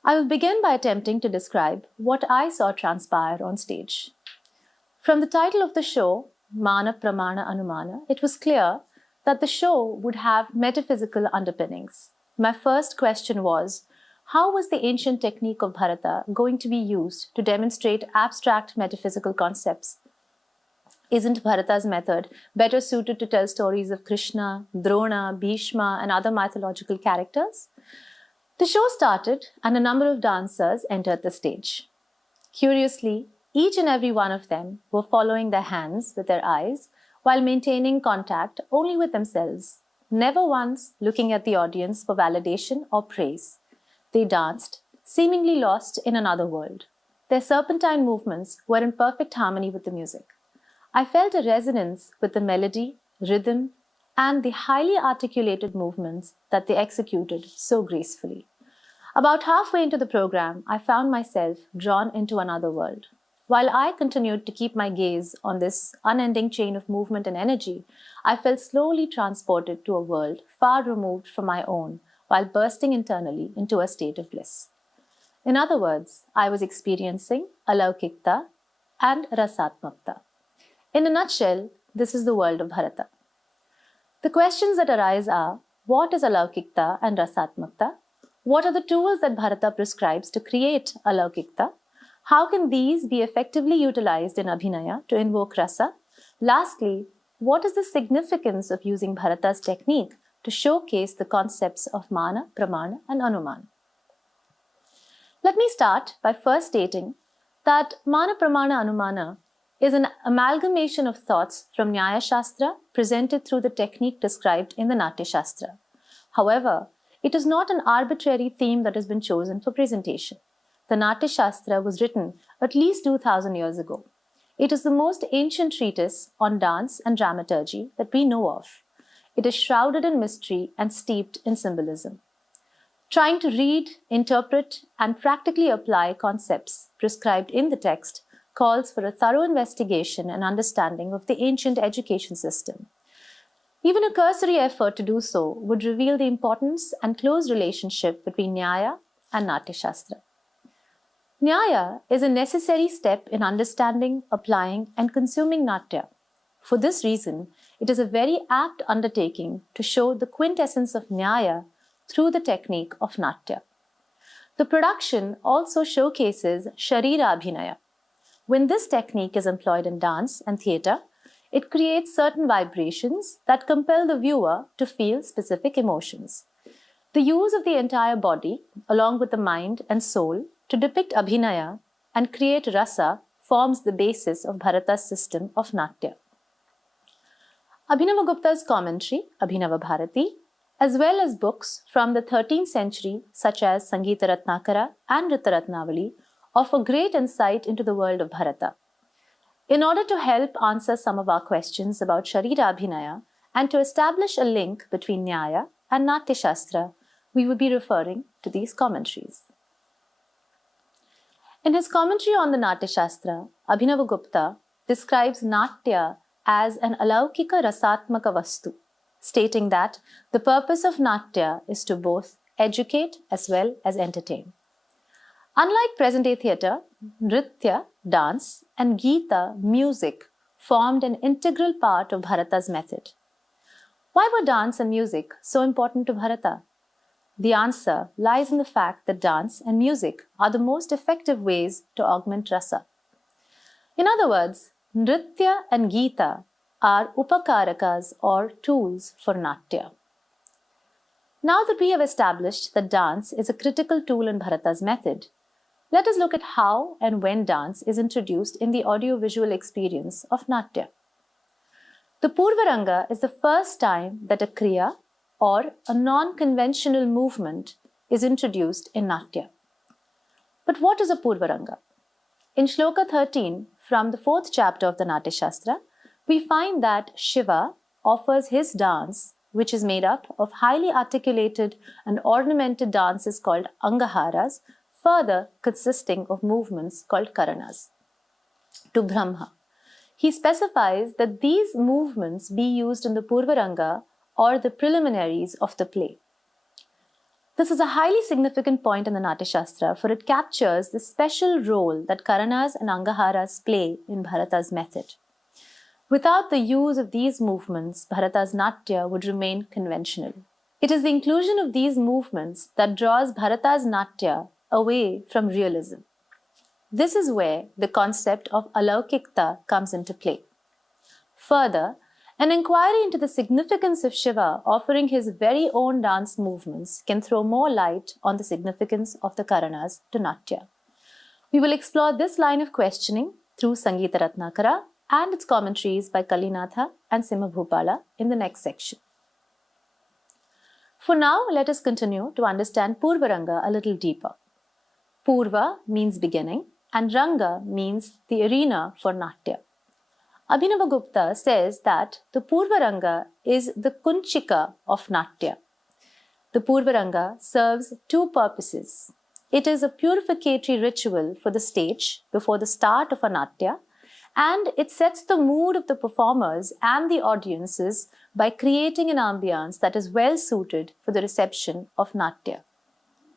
I will begin by attempting to describe what I saw transpire on stage. From the title of the show, Mana Pramana Anumana, it was clear that the show would have metaphysical underpinnings. My first question was, how was the ancient technique of Bharata going to be used to demonstrate abstract metaphysical concepts? Isn't Bharata's method better suited to tell stories of Krishna, Drona, Bhishma, and other mythological characters? The show started and a number of dancers entered the stage. Curiously, each and every one of them were following their hands with their eyes while maintaining contact only with themselves, never once looking at the audience for validation or praise. They danced, seemingly lost in another world. Their serpentine movements were in perfect harmony with the music. I felt a resonance with the melody, rhythm, and the highly articulated movements that they executed so gracefully. About halfway into the program, I found myself drawn into another world. While I continued to keep my gaze on this unending chain of movement and energy, I felt slowly transported to a world far removed from my own, while bursting internally into a state of bliss. In other words, I was experiencing alaukikta and rasatmakta. In a nutshell, this is the world of Bharata. The questions that arise are, what is alaukikta and rasatmakta? What are the tools that Bharata prescribes to create alaukikta? How can these be effectively utilized in Abhinaya to invoke rasa? Lastly, what is the significance of using Bharata's technique to showcase the concepts of Mana, Pramana, and Anumana? Let me start by first stating that Mana, Pramana, Anumana is an amalgamation of thoughts from Nyaya Shastra presented through the technique described in the Natya Shastra. However, it is not an arbitrary theme that has been chosen for presentation. The Natya Shastra was written at least 2000 years ago. It is the most ancient treatise on dance and dramaturgy that we know of. It is shrouded in mystery and steeped in symbolism. Trying to read, interpret, and practically apply concepts prescribed in the text calls for a thorough investigation and understanding of the ancient education system. Even a cursory effort to do so would reveal the importance and close relationship between Nyaya and Natya Shastra. Nyaya is a necessary step in understanding, applying, and consuming Natya. For this reason, it is a very apt undertaking to show the quintessence of Nyaya through the technique of Natya. The production also showcases Sharira Abhinaya. When this technique is employed in dance and theatre, it creates certain vibrations that compel the viewer to feel specific emotions. The use of the entire body, along with the mind and soul, to depict Abhinaya and create rasa forms the basis of Bharata's system of Natya. Abhinavagupta's commentary, Abhinava Bharati, as well as books from the 13th century such as Sangeet Ratnakara and Ritaratnavali, offer great insight into the world of Bharata. In order to help answer some of our questions about Sharira Abhinaya and to establish a link between Nyaya and Natya Shastra, we will be referring to these commentaries. In his commentary on the Natya Shastra, Abhinavagupta describes Natya as an alaukika rasatmaka vastu, stating that the purpose of Natya is to both educate as well as entertain. Unlike present-day theatre, Nritya, dance, and Gita, music, formed an integral part of Bharata's method. Why were dance and music so important to Bharata? The answer lies in the fact that dance and music are the most effective ways to augment rasa. In other words, Nritya and Gita are upakarakas or tools for Natya. Now that we have established that dance is a critical tool in Bharata's method, let us look at how and when dance is introduced in the audio-visual experience of Natya. The Purvaranga is the first time that a kriya or a non-conventional movement is introduced in Natya. But what is a Purvaranga? In Shloka 13 from the 4th chapter of the Natya Shastra, we find that Shiva offers his dance, which is made up of highly articulated and ornamented dances called Angaharas, further consisting of movements called Karanas, to Brahma. He specifies that these movements be used in the Purvaranga or the preliminaries of the play. This is a highly significant point in the Natya Shastra, for it captures the special role that Karanas and Angaharas play in Bharata's method. Without the use of these movements, Bharata's Natya would remain conventional. It is the inclusion of these movements that draws Bharata's Natya away from realism. This is where the concept of alaukikta comes into play. Further, an inquiry into the significance of Shiva offering his very own dance movements can throw more light on the significance of the Karanas to Natya. We will explore this line of questioning through Sangeet Ratnakara and its commentaries by Kallinatha and Simha Bhupala in the next section. For now, let us continue to understand Purvaranga a little deeper. Purva means beginning and Ranga means the arena for Natya. Abhinavagupta says that the Purvaranga is the Kunchika of Natya. The Purvaranga serves two purposes. It is a purificatory ritual for the stage before the start of a Natya, and it sets the mood of the performers and the audiences by creating an ambience that is well suited for the reception of Natya.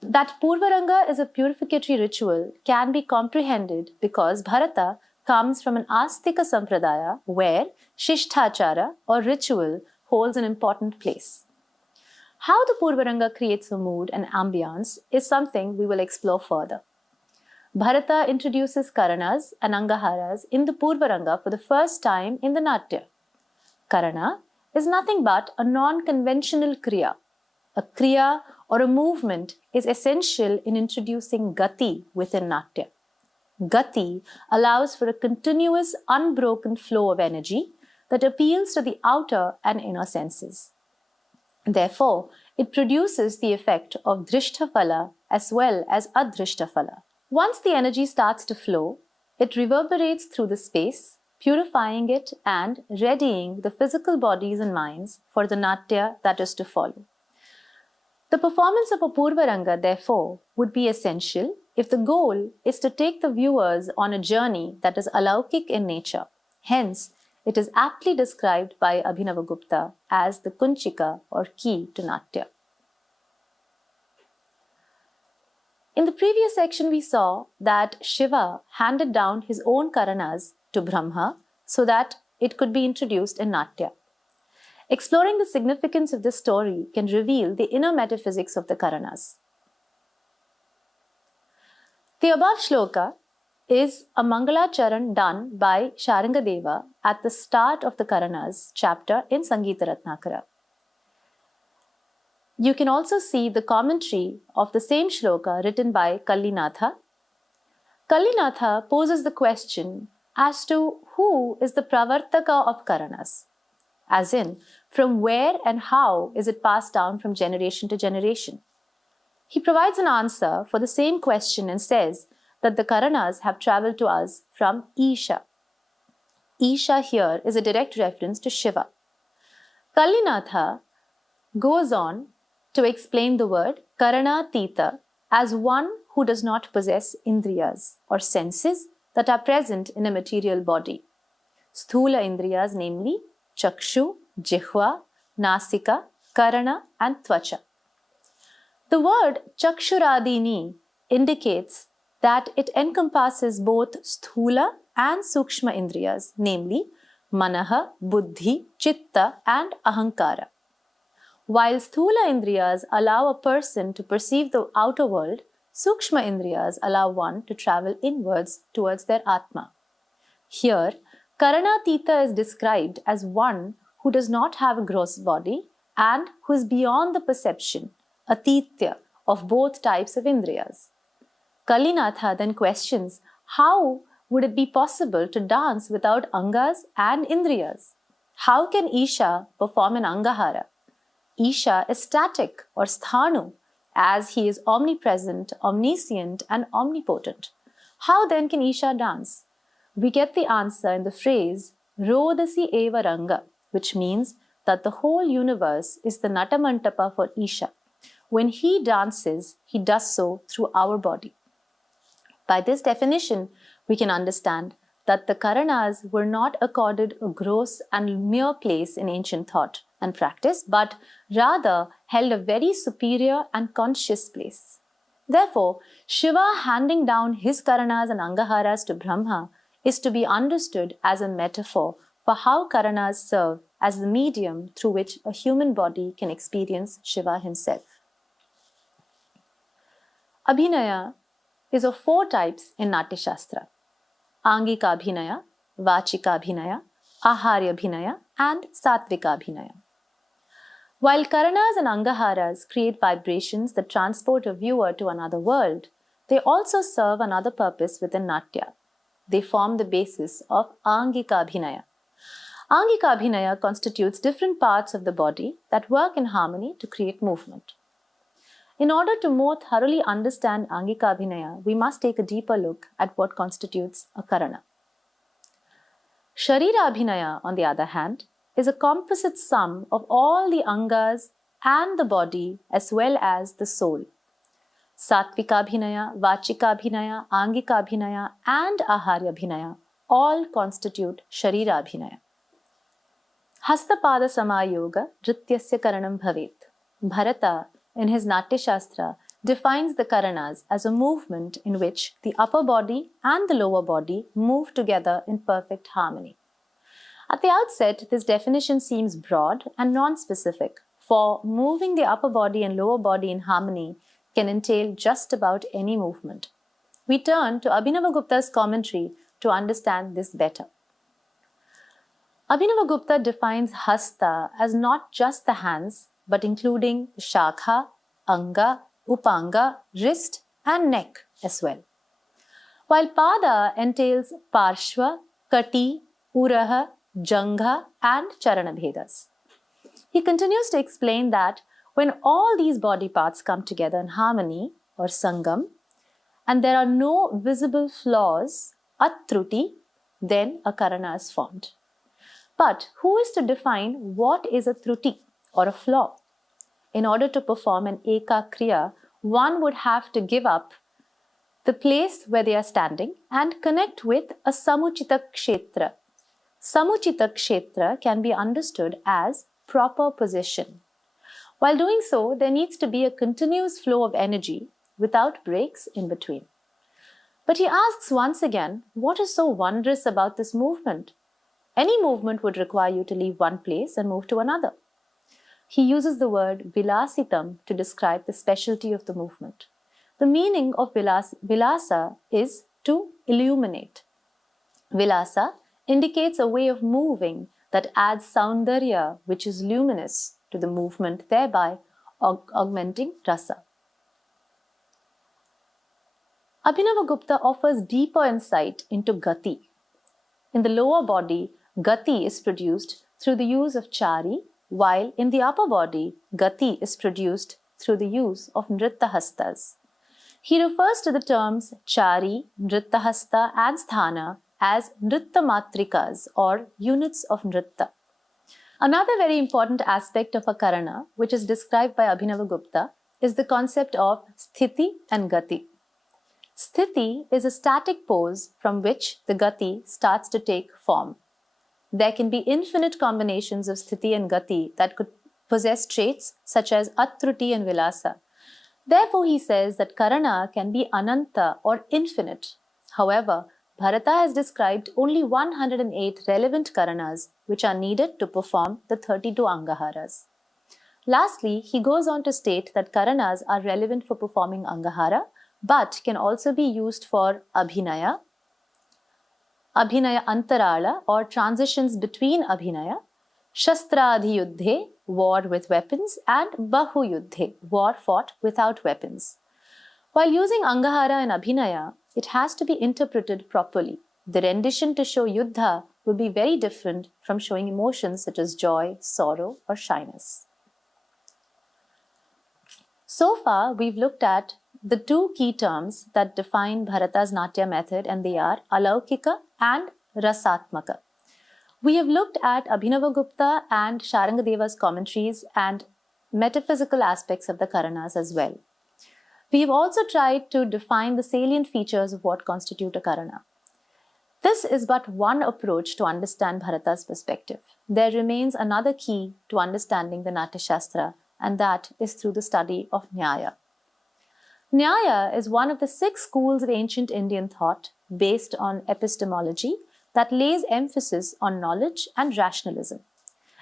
That Purvaranga is a purificatory ritual can be comprehended because Bharata comes from an Astika Sampradaya where Shishtachara or ritual holds an important place. How the Purvaranga creates a mood and ambience is something we will explore further. Bharata introduces Karanas and Angaharas in the Purvaranga for the first time in the Natya. Karana is nothing but a non-conventional kriya. A kriya or a movement is essential in introducing gati within Natya. Gati allows for a continuous, unbroken flow of energy that appeals to the outer and inner senses. Therefore, it produces the effect of drishtaphala as well as adrishtaphala. Once the energy starts to flow, it reverberates through the space, purifying it and readying the physical bodies and minds for the Natya that is to follow. The performance of a Purvaranga, therefore, would be essential if the goal is to take the viewers on a journey that is alaukik in nature. Hence, it is aptly described by Abhinavagupta as the Kunchika or key to Natya. In the previous section, we saw that Shiva handed down his own Karanas to Brahma so that it could be introduced in Natya. Exploring the significance of this story can reveal the inner metaphysics of the Karanas. The above shloka is a Mangalacharan done by Sharangadeva at the start of the Karanas chapter in Sangeet Ratnakara. You can also see the commentary of the same shloka written by Kallinatha. Kallinatha poses the question as to who is the Pravartaka of Karanas, as in, from where and how is it passed down from generation to generation. He provides an answer for the same question and says that the Karanas have travelled to us from Isha. Isha here is a direct reference to Shiva. Kallinatha goes on to explain the word Karanatita as one who does not possess indriyas or senses that are present in a material body. Sthula indriyas, namely Chakshu, Jihva, Nasika, Karana and Tvacha. The word Chakshuradini indicates that it encompasses both Sthula and Sukshma Indriyas, namely Manaha, Buddhi, Chitta and Ahankara. While Sthula Indriyas allow a person to perceive the outer world, Sukshma Indriyas allow one to travel inwards towards their Atma. Here, Karanatita is described as one who does not have a gross body and who is beyond the perception, Atitya, of both types of Indriyas. Kalinatha then questions how would it be possible to dance without Angas and Indriyas? How can Isha perform an Angahara? Isha is static or sthanu, as he is omnipresent, omniscient and omnipotent. How then can Isha dance? We get the answer in the phrase Rodasi eva ranga, which means that the whole universe is the Natamantapa for Isha. When he dances, he does so through our body. By this definition, we can understand that the Karanas were not accorded a gross and mere place in ancient thought and practice, but rather held a very superior and conscious place. Therefore, Shiva handing down his Karanas and Angaharas to Brahma is to be understood as a metaphor for how Karanas serve as the medium through which a human body can experience Shiva himself. Abhinaya is of 4 types in Natya Shastra: Angika Abhinaya, Vachika Abhinaya, Aharya Abhinaya, and Satvika Abhinaya. While Karanas and Angaharas create vibrations that transport a viewer to another world, they also serve another purpose within Natya. They form the basis of Angika Abhinaya. Angika Abhinaya constitutes different parts of the body that work in harmony to create movement. In order to more thoroughly understand Angika Abhinaya, we must take a deeper look at what constitutes a Karana. Sharira Abhinaya, on the other hand, is a composite sum of all the Angas and the body as well as the soul. Satvika Abhinaya, Vachika Abhinaya, Angika Abhinaya and Aharya Abhinaya all constitute Sharira Abhinaya. Hastapada Samayoga Nrityasya Karanam Bhavet. Bharata, in his Natya Shastra, defines the Karanas as a movement in which the upper body and the lower body move together in perfect harmony. At the outset, this definition seems broad and non-specific, for moving the upper body and lower body in harmony can entail just about any movement. We turn to Abhinavagupta's commentary to understand this better. Abhinavagupta defines Hasta as not just the hands, but including the Shakha, Anga, Upanga, wrist and neck as well. While Pada entails Parshva, Kati, Uraha, Jangha and Charanabhedas. He continues to explain that when all these body parts come together in harmony or Sangam, and there are no visible flaws, Atruti, then a Karana is formed. But who is to define what is a Truti or a flaw? In order to perform an Eka Kriya, one would have to give up the place where they are standing and connect with a Samuchita Kshetra. Samuchita Kshetra can be understood as proper position. While doing so, there needs to be a continuous flow of energy without breaks in between. But he asks once again, what is so wondrous about this movement? Any movement would require you to leave one place and move to another. He uses the word vilasitam to describe the specialty of the movement. The meaning of vilasa is to illuminate. Vilasa indicates a way of moving that adds soundarya, which is luminous, to the movement, thereby augmenting rasa. Abhinavagupta offers deeper insight into gati. In the lower body, gati is produced through the use of chari, while in the upper body, gati is produced through the use of nrittahastas. He refers to the terms chari, nrittahasta and sthana as nrittamatrikas or units of nritta. Another very important aspect of a karana, which is described by Abhinavagupta, is the concept of sthiti and gati. Sthiti is a static pose from which the gati starts to take form. There can be infinite combinations of sthiti and gati that could possess traits such as Atruti and Vilasa. Therefore, he says that Karana can be Ananta or infinite. However, Bharata has described only 108 relevant Karanas which are needed to perform the 32 Angaharas. Lastly, he goes on to state that Karanas are relevant for performing Angahara but can also be used for Abhinaya, Abhinaya Antarala or transitions between Abhinaya, Shastradhi Yuddhe, war with weapons, and Bahu Yuddhe, war fought without weapons. While using Angahara and Abhinaya, it has to be interpreted properly. The rendition to show Yuddha will be very different from showing emotions such as joy, sorrow, or shyness. So far, we've looked at the two key terms that define Bharata's Natya method, and they are Alaukika and Rasatmaka. We have looked at Abhinavagupta and Sharangadeva's commentaries and metaphysical aspects of the Karanas as well. We have also tried to define the salient features of what constitute a Karana. This is but one approach to understand Bharata's perspective. There remains another key to understanding the Natya Shastra, and that is through the study of Nyaya. Nyaya is one of the 6 schools of ancient Indian thought based on epistemology that lays emphasis on knowledge and rationalism.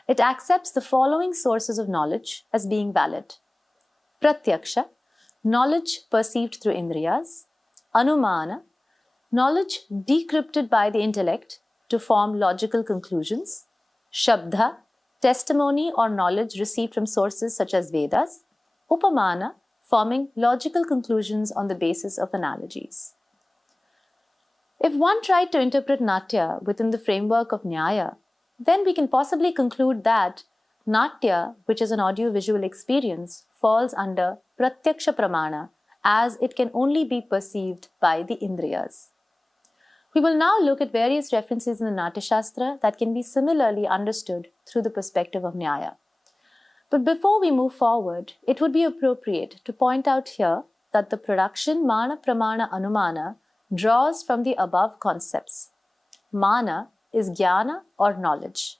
It accepts the following sources of knowledge as being valid. Pratyaksha, knowledge perceived through indriyas. Anumana, knowledge decrypted by the intellect to form logical conclusions. Shabdha, testimony or knowledge received from sources such as Vedas. Upamana, forming logical conclusions on the basis of analogies. If one tried to interpret Natya within the framework of Nyaya, then we can possibly conclude that Natya, which is an audio-visual experience, falls under Pratyaksha Pramana, as it can only be perceived by the Indriyas. We will now look at various references in the Natya Shastra that can be similarly understood through the perspective of Nyaya. But before we move forward, it would be appropriate to point out here that the production Mana Pramana Anumana draws from the above concepts. Mana is jnana or knowledge.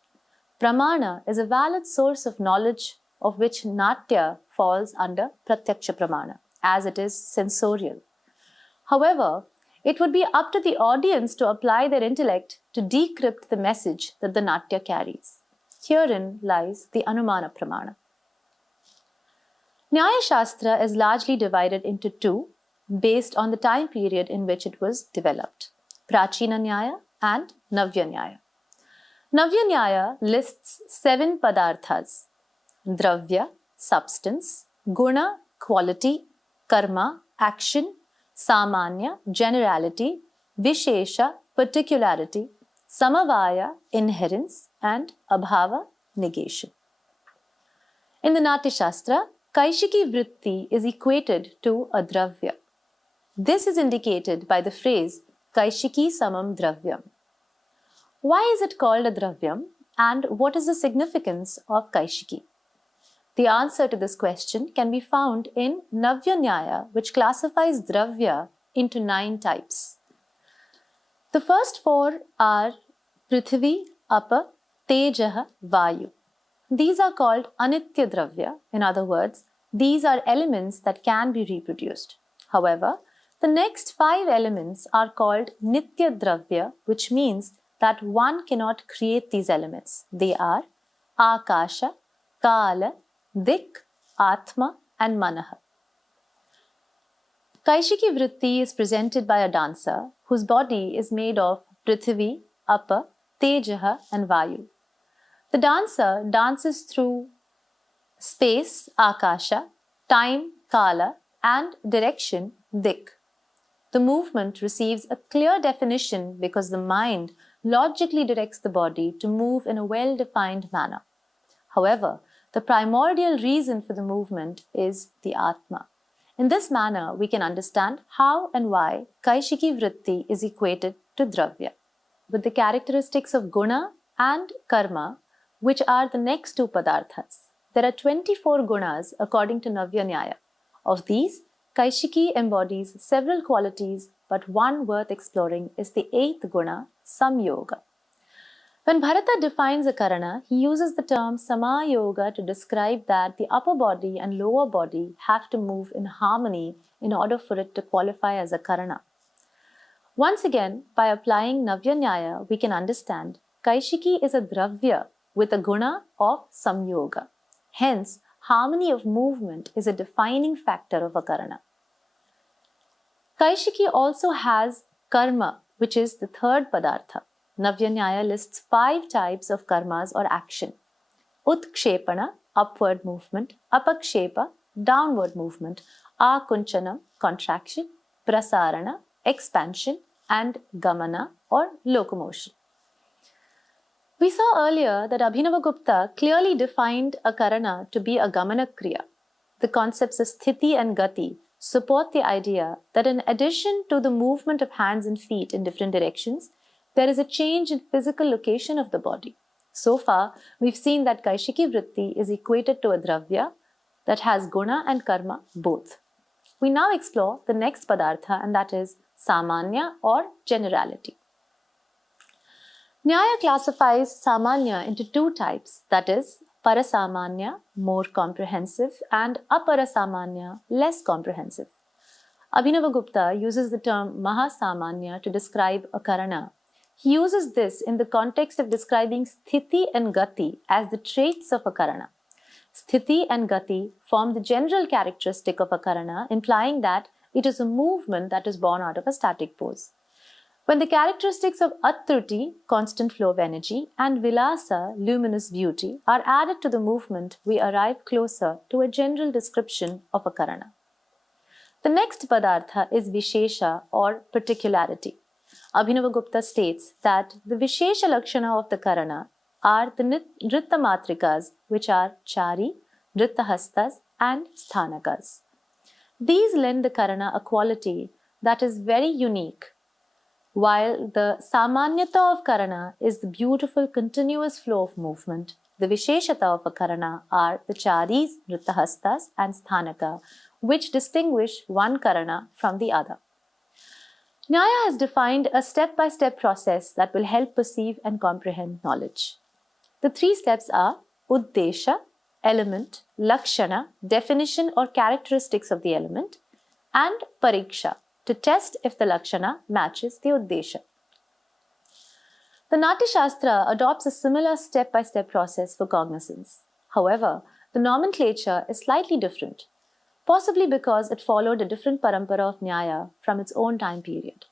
Pramana is a valid source of knowledge of which Natya falls under Pratyaksha Pramana, as it is sensorial. However, it would be up to the audience to apply their intellect to decrypt the message that the Natya carries. Herein lies the Anumana Pramana. Nyaya Shastra is largely divided into two based on the time period in which it was developed, Prachina Nyaya and Navya Nyaya. Navya Nyaya lists 7 padarthas: dravya, substance; guna, quality; karma, action; samanya, generality; vishesha, particularity; samavaya, inherence; and abhava, negation. In the Natya Shastra, Kaishiki Vritti is equated to a dravya. This is indicated by the phrase Kaishiki Samam Dravyam. Why is it called a dravyam, and what is the significance of Kaishiki? The answer to this question can be found in Navya Nyaya, which classifies dravya into 9 types. The first 4 are Prithvi, Apa, Tejaha, Vayu. These are called Anitya Dravya. In other words, these are elements that can be reproduced. However, the next 5 elements are called Nitya Dravya, which means that one cannot create these elements. They are Akasha, Kala, Dik, Atma, and Manaha. Kaishiki Vritti is presented by a dancer whose body is made of Prithvi, Apa, Tejaha, and Vayu. The dancer dances through space, Akasha, time, Kala, and direction, Dik. The movement receives a clear definition because the mind logically directs the body to move in a well-defined manner. However, the primordial reason for the movement is the Atma. In this manner, we can understand how and why Kaishiki Vritti is equated to Dravya. With the characteristics of Guna and Karma, which are the next 2 padarthas, there are 24 gunas according to Navya Nyaya. Of these, Kaishiki embodies several qualities, but one worth exploring is the 8th guna, Samyoga. When Bharata defines a karana, he uses the term Samayoga to describe that the upper body and lower body have to move in harmony in order for it to qualify as a karana. Once again, by applying Navya Nyaya, we can understand Kaishiki is a dravya with a guna of samyoga. Hence, harmony of movement is a defining factor of a karana. Kaishiki also has karma, which is the third padartha. Navya Nyaya lists 5 types of karmas or action. Utkshepana, upward movement, apakshepa, downward movement, akunchana, contraction, prasarana, expansion, and gamana or locomotion. We saw earlier that Abhinavagupta clearly defined a karana to be a gamana kriya. The concepts of sthiti and gati support the idea that in addition to the movement of hands and feet in different directions, there is a change in physical location of the body. So far, we've seen that Kaishiki Vritti is equated to a dravya that has guna and karma both. We now explore the next padartha, and that is samanya or generality. Nyaya classifies samanya into 2 types, that is parasamanya, more comprehensive, and aparasamanya, less comprehensive. Abhinavagupta uses the term mahasamanya to describe a karana. He uses this in the context of describing sthiti and gati as the traits of a karana. Sthiti and gati form the general characteristic of a karana, implying that it is a movement that is born out of a static pose. When the characteristics of atruti, constant flow of energy, and vilasa, luminous beauty, are added to the movement, we arrive closer to a general description of a karana. The next padartha is vishesha or particularity. Abhinavagupta states that the vishesha lakshana of the karana are the nritta matrikas, which are chari, nrittahastas, and sthanakas. These lend the karana a quality that is very unique, while the samanyata of karana is the beautiful continuous flow of movement. The visheshata of a karana are the charis, nrittahastas, and sthanaka, which distinguish one karana from the other. Nyaya has defined a step-by-step process that will help perceive and comprehend knowledge. The 3 steps are uddesha, element, lakshana, definition or characteristics of the element, and pariksha, to test if the lakshana matches the uddesha. The Natya Shastra adopts a similar step-by-step process for cognizance. However, the nomenclature is slightly different, possibly because it followed a different parampara of Nyaya from its own time period.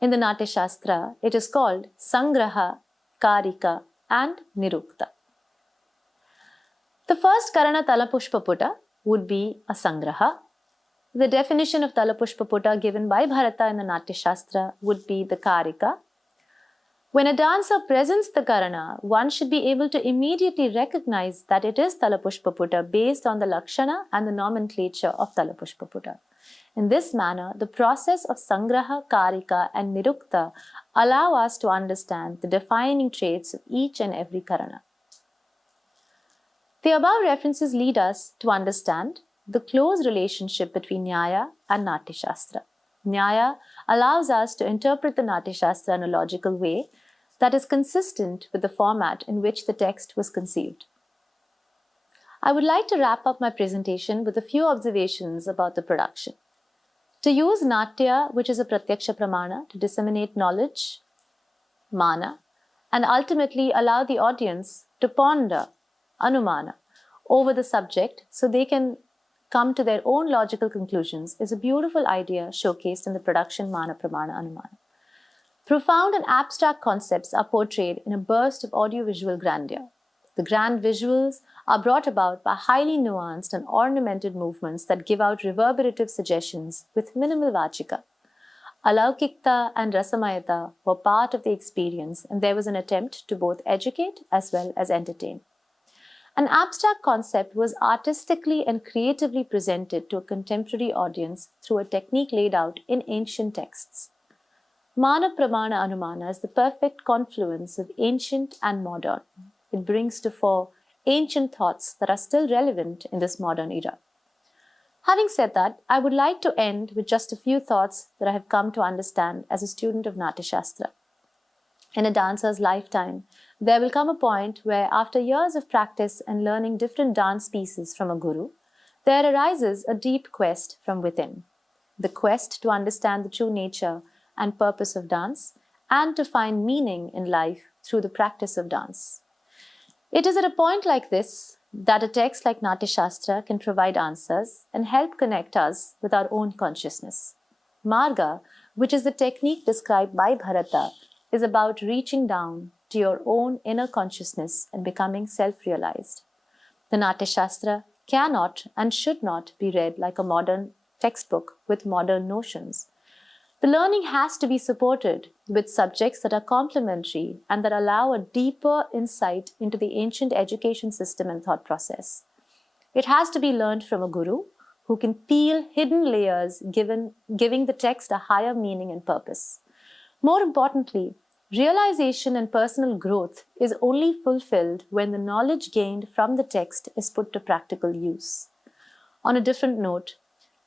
In the Natya Shastra, it is called Sangraha, Karika, and Nirukta. The first Karana Talapushpaputa would be a Sangraha. The definition of Talapushpaputa given by Bharata in the Natya Shastra would be the Karika. When a dancer presents the Karana, one should be able to immediately recognize that it is Talapushpaputa based on the Lakshana and the nomenclature of Talapushpaputa. In this manner, the process of Sangraha, Karika, and Nirukta allow us to understand the defining traits of each and every Karana. The above references lead us to understand the close relationship between Nyaya and Natya Shastra. Nyaya allows us to interpret the Natya Shastra in a logical way that is consistent with the format in which the text was conceived. I would like to wrap up my presentation with a few observations about the production. To use Natya, which is a Pratyaksha Pramana, to disseminate knowledge, mana, and ultimately allow the audience to ponder, anumana, over the subject so they can come to their own logical conclusions is a beautiful idea showcased in the production Mana Pramana Anumana. Profound and abstract concepts are portrayed in a burst of audiovisual grandeur. The grand visuals are brought about by highly nuanced and ornamented movements that give out reverberative suggestions with minimal vachika. Alaukikta and Rasamayata were part of the experience, and there was an attempt to both educate as well as entertain. An abstract concept was artistically and creatively presented to a contemporary audience through a technique laid out in ancient texts. Mana Pramana Anumana is the perfect confluence of ancient and modern. It brings to fore ancient thoughts that are still relevant in this modern era. Having said that, I would like to end with just a few thoughts that I have come to understand as a student of Natya Shastra. In a dancer's lifetime, there will come a point where, after years of practice and learning different dance pieces from a guru, there arises a deep quest from within. The quest to understand the true nature and purpose of dance and to find meaning in life through the practice of dance. It is at a point like this that a text like Natya Shastra can provide answers and help connect us with our own consciousness. Marga, which is the technique described by Bharata, is about reaching down to your own inner consciousness and becoming self-realized. The Natya Shastra cannot and should not be read like a modern textbook with modern notions. The learning has to be supported with subjects that are complementary and that allow a deeper insight into the ancient education system and thought process. It has to be learned from a guru who can peel hidden layers, giving the text a higher meaning and purpose. More importantly, realization and personal growth is only fulfilled when the knowledge gained from the text is put to practical use. On a different note,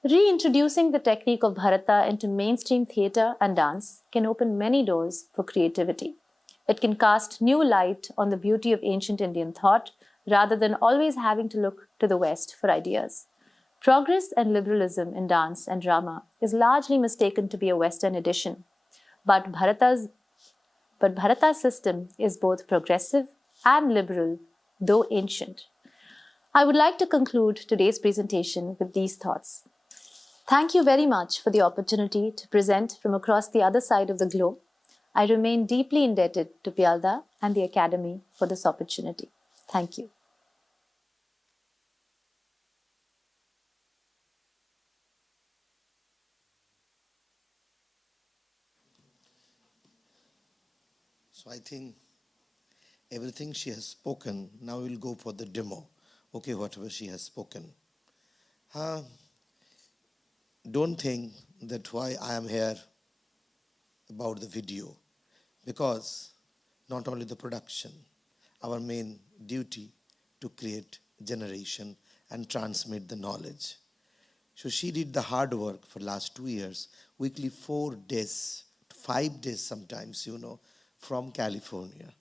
reintroducing the technique of Bharata into mainstream theatre and dance can open many doors for creativity. It can cast new light on the beauty of ancient Indian thought rather than always having to look to the West for ideas. Progress and liberalism in dance and drama is largely mistaken to be a Western addition, but Bharata's system is both progressive and liberal, though ancient. I would like to conclude today's presentation with these thoughts. Thank you very much for the opportunity to present from across the other side of the globe. I remain deeply indebted to Pyalda and the Academy for this opportunity. Thank you. So I think everything she has spoken, now we'll go for the demo. Okay, whatever she has spoken. Don't think that why I am here about the video, because not only the production, our main duty to create generation and transmit the knowledge. So she did the hard work for last 2 years, weekly 4 days, 5 days sometimes, from California.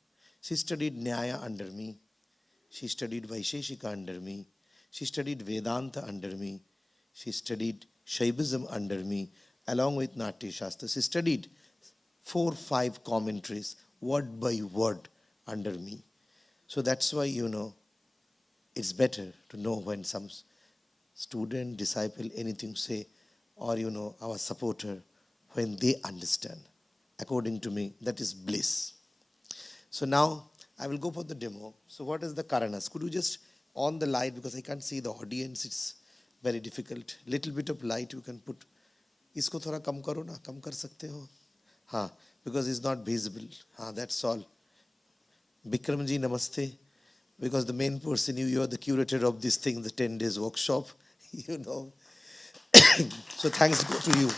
She studied Nyaya under me. She studied Vaisheshika under me. She studied Vedanta under me. She studied Shaivism under me, along with Natya Shastra. She studied 4-5 commentaries, word by word, under me. So that's why, it's better to know when some student, disciple, anything say, or, our supporter, when they understand. According to me, that is bliss. So now, I will go for the demo. So what is the Karanas? Could you just on the light, because I can't see the audience, it's very difficult. Little bit of light you can put. Isko thoda kam karo na, kam kar sakte ho? हाँ, because it's not visible. हाँ, that's all. Bikram ji, namaste. Because the main person, you are the curator of this thing, the 10 days workshop, So thanks go to you.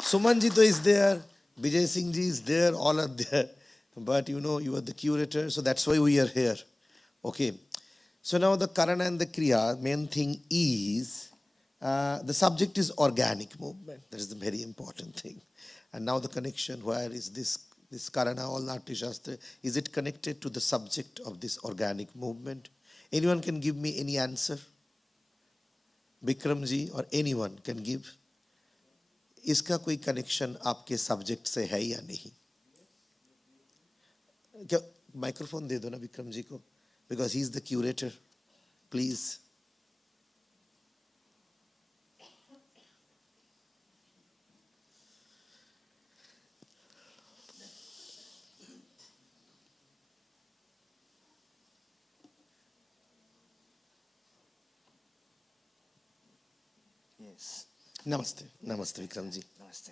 Suman ji is there, Vijay Singh ji is there, all are there. But you are the curator, so that's why we are here. Okay. So now the Karana and the Kriya, main thing is, the subject is organic movement. That is the very important thing. And now the connection, where is this Karana, all Natya Shastra, is it connected to the subject of this organic movement? Anyone can give me any answer? Bikram ji or anyone can give? इसका कोई connection आपके subject से है या नहीं? क्या microphone दे दो ना विक्रम जी को, because he is the curator, please. Yes. Namaste. Namaste, Vikram ji. Namaste.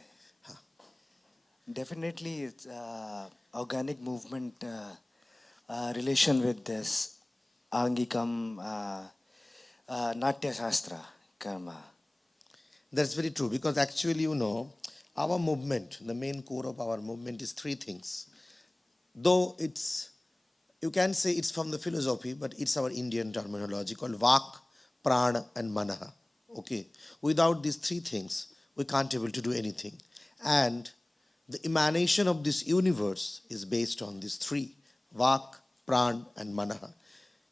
Definitely, it's organic movement relation with this Angikam Natya Shastra karma. That's very true, because actually, our movement, the main core of our movement is 3 things. Though you can say it's from the philosophy, but it's our Indian terminology called Vak, Prana and Manaha. Okay. Without these 3 things, we can't able to do anything. And the emanation of this universe is based on these three: Vak, Pran and Manaha.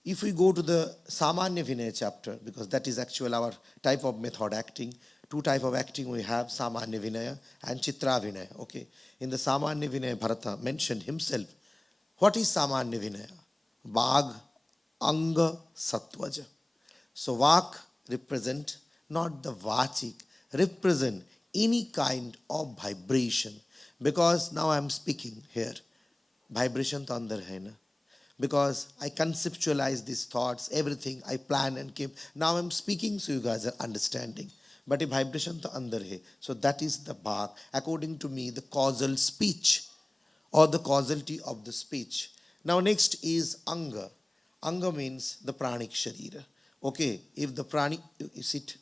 If we go to the Samanya Vinaya chapter, because that is actually our type of method acting, two type of acting we have, Samanya Vinaya and Chitra Vinaya. Okay. In the Samanya Vinaya, Bharata mentioned himself. What is Samanya Vinaya? Bhag, Anga, Sattvaja. So Vak represent not the Vachik, represent any kind of vibration. Because now I am speaking here. Vibration to andar hai na. Because I conceptualize these thoughts, everything, I plan and keep. Now I'm speaking, so you guys are understanding. But a vibration to andar hai. So that is the bhag. According to me, the causal speech or the causality of the speech. Now next is anga. Anga means the pranic sharira. Okay, if the pranic, you sit,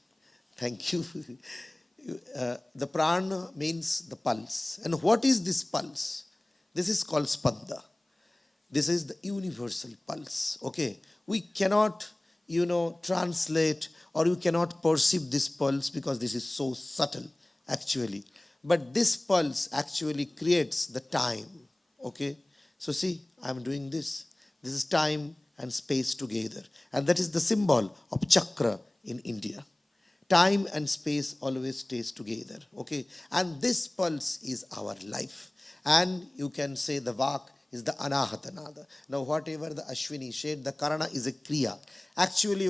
thank you. The prana means the pulse. And what is this pulse? This is called spanda. This is the universal pulse. Okay, we cannot, translate or you cannot perceive this pulse because this is so subtle actually. But this pulse actually creates the time. Okay, so see, I'm doing this. This is time and space together. And that is the symbol of chakra in India. Time and space always stays together. Okay, and this pulse is our life. And you can say the Vak is the Anahatanada. Now whatever the Ashwini said, the Karana is a Kriya. Actually,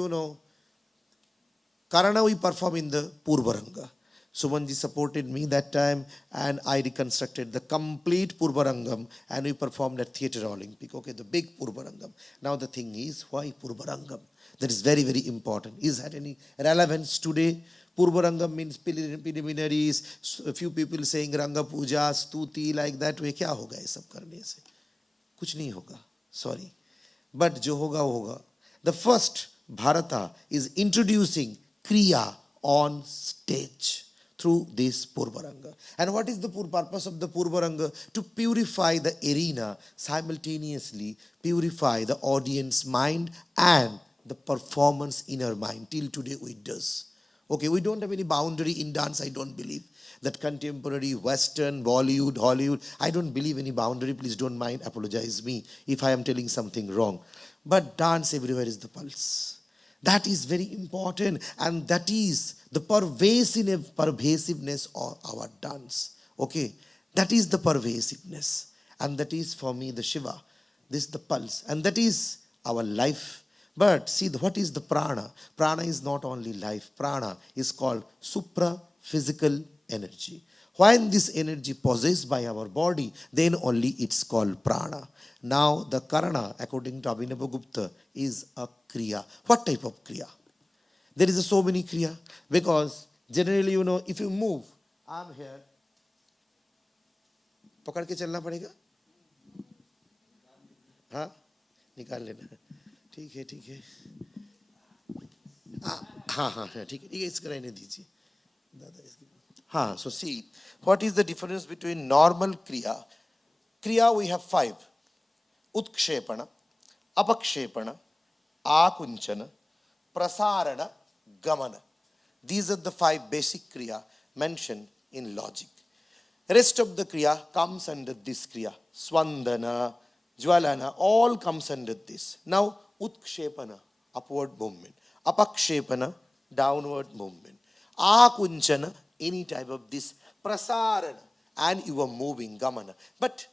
Karana we perform in the Purvaranga. Sumanji supported me that time and I reconstructed the complete Purvarangam and we performed at Theatre Olympic. Okay, the big Purvarangam. Now the thing is, why Purvarangam? That is very, very important. Is that any relevance today? Purvarangam means preliminaries. A few people saying Ranga Puja, Stuti, like that. Way kya hoga ye sab karne se? Kuch nahi hoga. Sorry. But jo hoga, hoga. The first Bharata is introducing Kriya on stage through this Purvaranga. And what is the purpose of the Purvaranga? To purify the arena, simultaneously purify the audience mind and the performance inner mind. Till today we does. Okay, we don't have any boundary in dance, I don't believe. That contemporary, Western, Bollywood, Hollywood, I don't believe any boundary. Please don't mind, apologize me if I am telling something wrong. But dance everywhere is the pulse. That is very important, and that is the pervasiveness of our dance. Okay, that is the pervasiveness, and that is for me the Shiva. This is the pulse, and that is our life. But see, what is the prana? Prana is not only life. Prana is called supra-physical energy. When this energy possessed by our body, then only it's called prana. Now the karana, according to Abhinavagupta, is a kriya. What type of kriya? There is so many kriya. Because generally, if you move, I'm here. पकड़ के चलना पड़ेगा? हाँ, निकाल लेना. ठीक है. हाँ, ठीक है, इसको रहने दीजिए. हाँ, so see, what is the difference between normal kriya? Kriya we have 5. Utkshepana, Apakshepana, Akunchana, Prasarana, Gamana. These are the 5 basic kriya mentioned in logic. Rest of the kriya comes under this kriya. Swandana, Jwalana, all comes under this. Now, Utkshepana, upward movement. Apakshepana, downward movement. Akunchana, any type of this. Prasarana, and you are moving, Gamana. But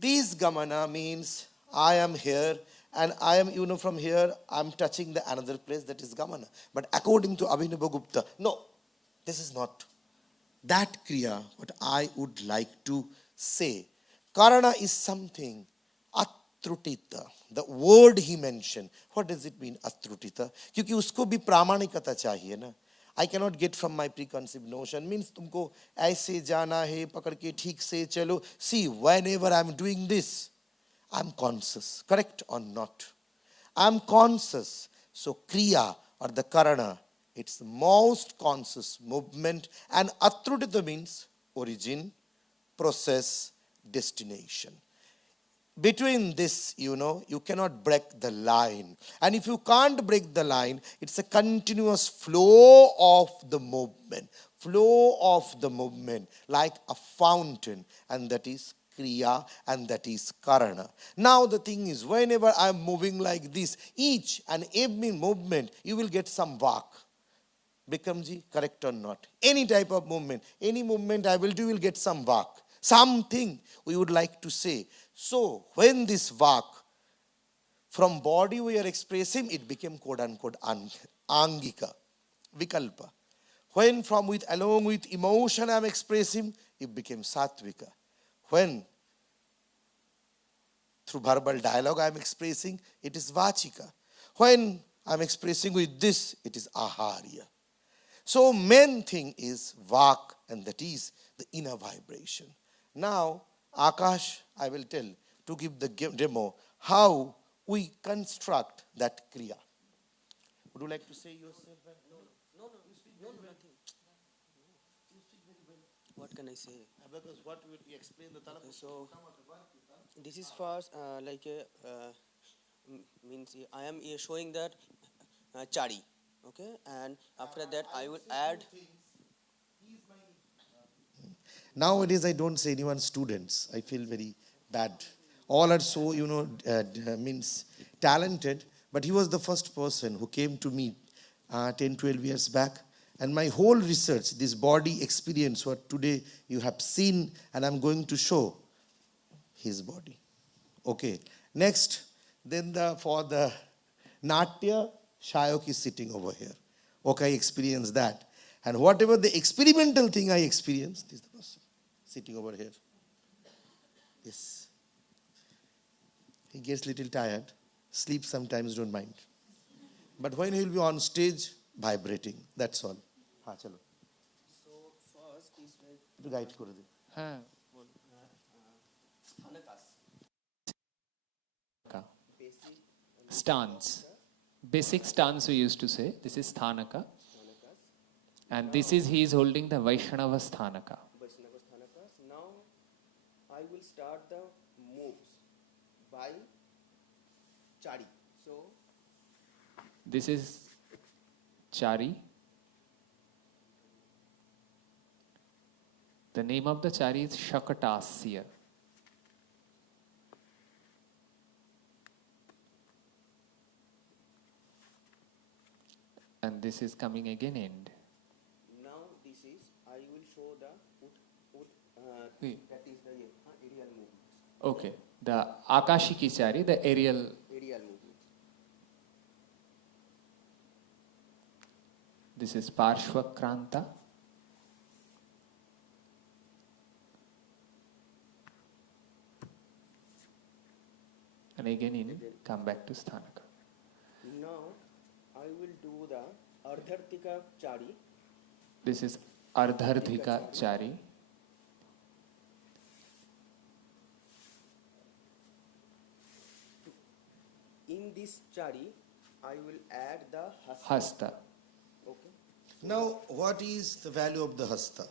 this Gamana means I am here and I am, from here, I am touching the another place, that is Gamana. But according to Abhinavagupta, no, this is not. That Kriya, what I would like to say. Karana is something, Atrutita. The word he mentioned, what does it mean, Atrutita? Because usko bhi pramanikata chahiye na. I cannot get from my preconceived notion. Means तुमको ऐसे जाना है, पकड़ के ठीक से चलो. See, whenever I am doing this, I am conscious. Correct or not? I am conscious. So kriya or the karana, it's the most conscious movement. And atrudita means origin, process, destination. Between this, you cannot break the line. And if you can't break the line, it's a continuous flow of the movement. flow of the movement like a fountain, and that is kriya and that is karana. Now the thing is, whenever I am moving like this, each and every movement, you will get some vak. Bikramji, correct or not? Any type of movement, any movement I will do, will get some vak. Something we would like to say. So when this vak, from body we are expressing, it became quote unquote angika, vikalpa. When from with along with emotion I am expressing, it became satvika. When through verbal dialogue I am expressing, it is vachika. When I am expressing with this, it is aharya. So main thing is vak, and that is the inner vibration. Now, Akash, I will tell to give the demo how we construct that kriya. Would you like to say yourself? What can I say? Because what will you explain the talak? So this is first means I am showing that chari, okay, and after that I will add. Nowadays I don't say anyone students. I feel very bad. All are so, means talented. But he was the first person who came to me 10, 12 years back. And my whole research, this body experience, what today you have seen, and I'm going to show his body. Okay. Next, then for the Natya, Shayok is sitting over here. Okay, I experienced that. And whatever the experimental thing I experienced, this is the person sitting over here. Yes. He gets little tired. Sleep sometimes, don't mind. But when he will be on stage, vibrating. That's all. हाँ चलो. So first is like একটু guide করে দিন. হ্যাঁ stance, basic stance we used to say. This is sthanaka, and this is he is holding the Vaishnava sthanaka. Vaishnava Sthanakas. Now I will start the moves by chari. So This is chari. The name of the chari is Shakatasya. And this is coming again end. now this is I will show the Wait. that is the aerial movements. Okay, the Akashiki chari, the aerial. Aerial movements. This is Parshvakranta. And again in come back to sthanaka. Now I will do the ardhartika chari. This is Ardharthika chari. In this chari I will add the hasta. Hasta. Okay. Now, what is the value of the hasta?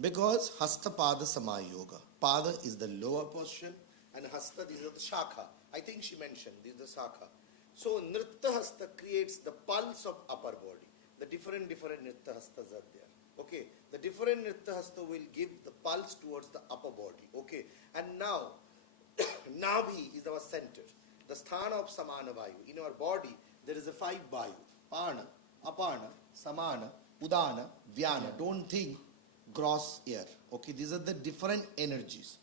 Because hasta pada samayoga. Pada is the lower portion and hasta, these are the shakha. I think she mentioned, this is the shakha. So, nritta hasta creates the pulse of upper body. The different nritta hastas are there. Okay. The different nritta hasta will give the pulse towards the upper body. Okay. And now, Nabhi is our center. The sthana of samana vayu. In our body, there is a 5 vayu. Pana, apana, samana, udana, vyana. Don't think gross air. Okay, these are the different energies.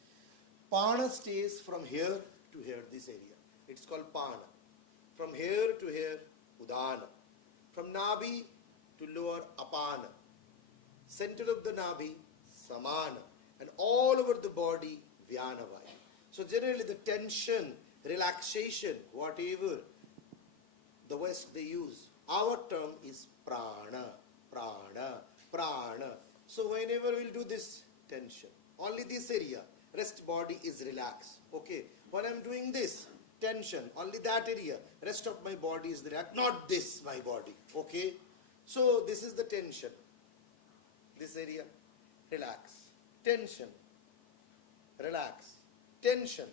Pana stays from here to here, this area. It's called pana. From here to here, udana. From nabi to lower apana. Center of the nabi, samana. And all over the body, vyana vayu. So generally the tension, relaxation, whatever the West they use, our term is prana, prana, prana. So whenever we'll do this tension, only this area, rest body is relaxed. Okay, when I'm doing this tension, only that area, rest of my body is relaxed, not this my body. Okay, so this is the tension. This area, relax, tension, relax, tension,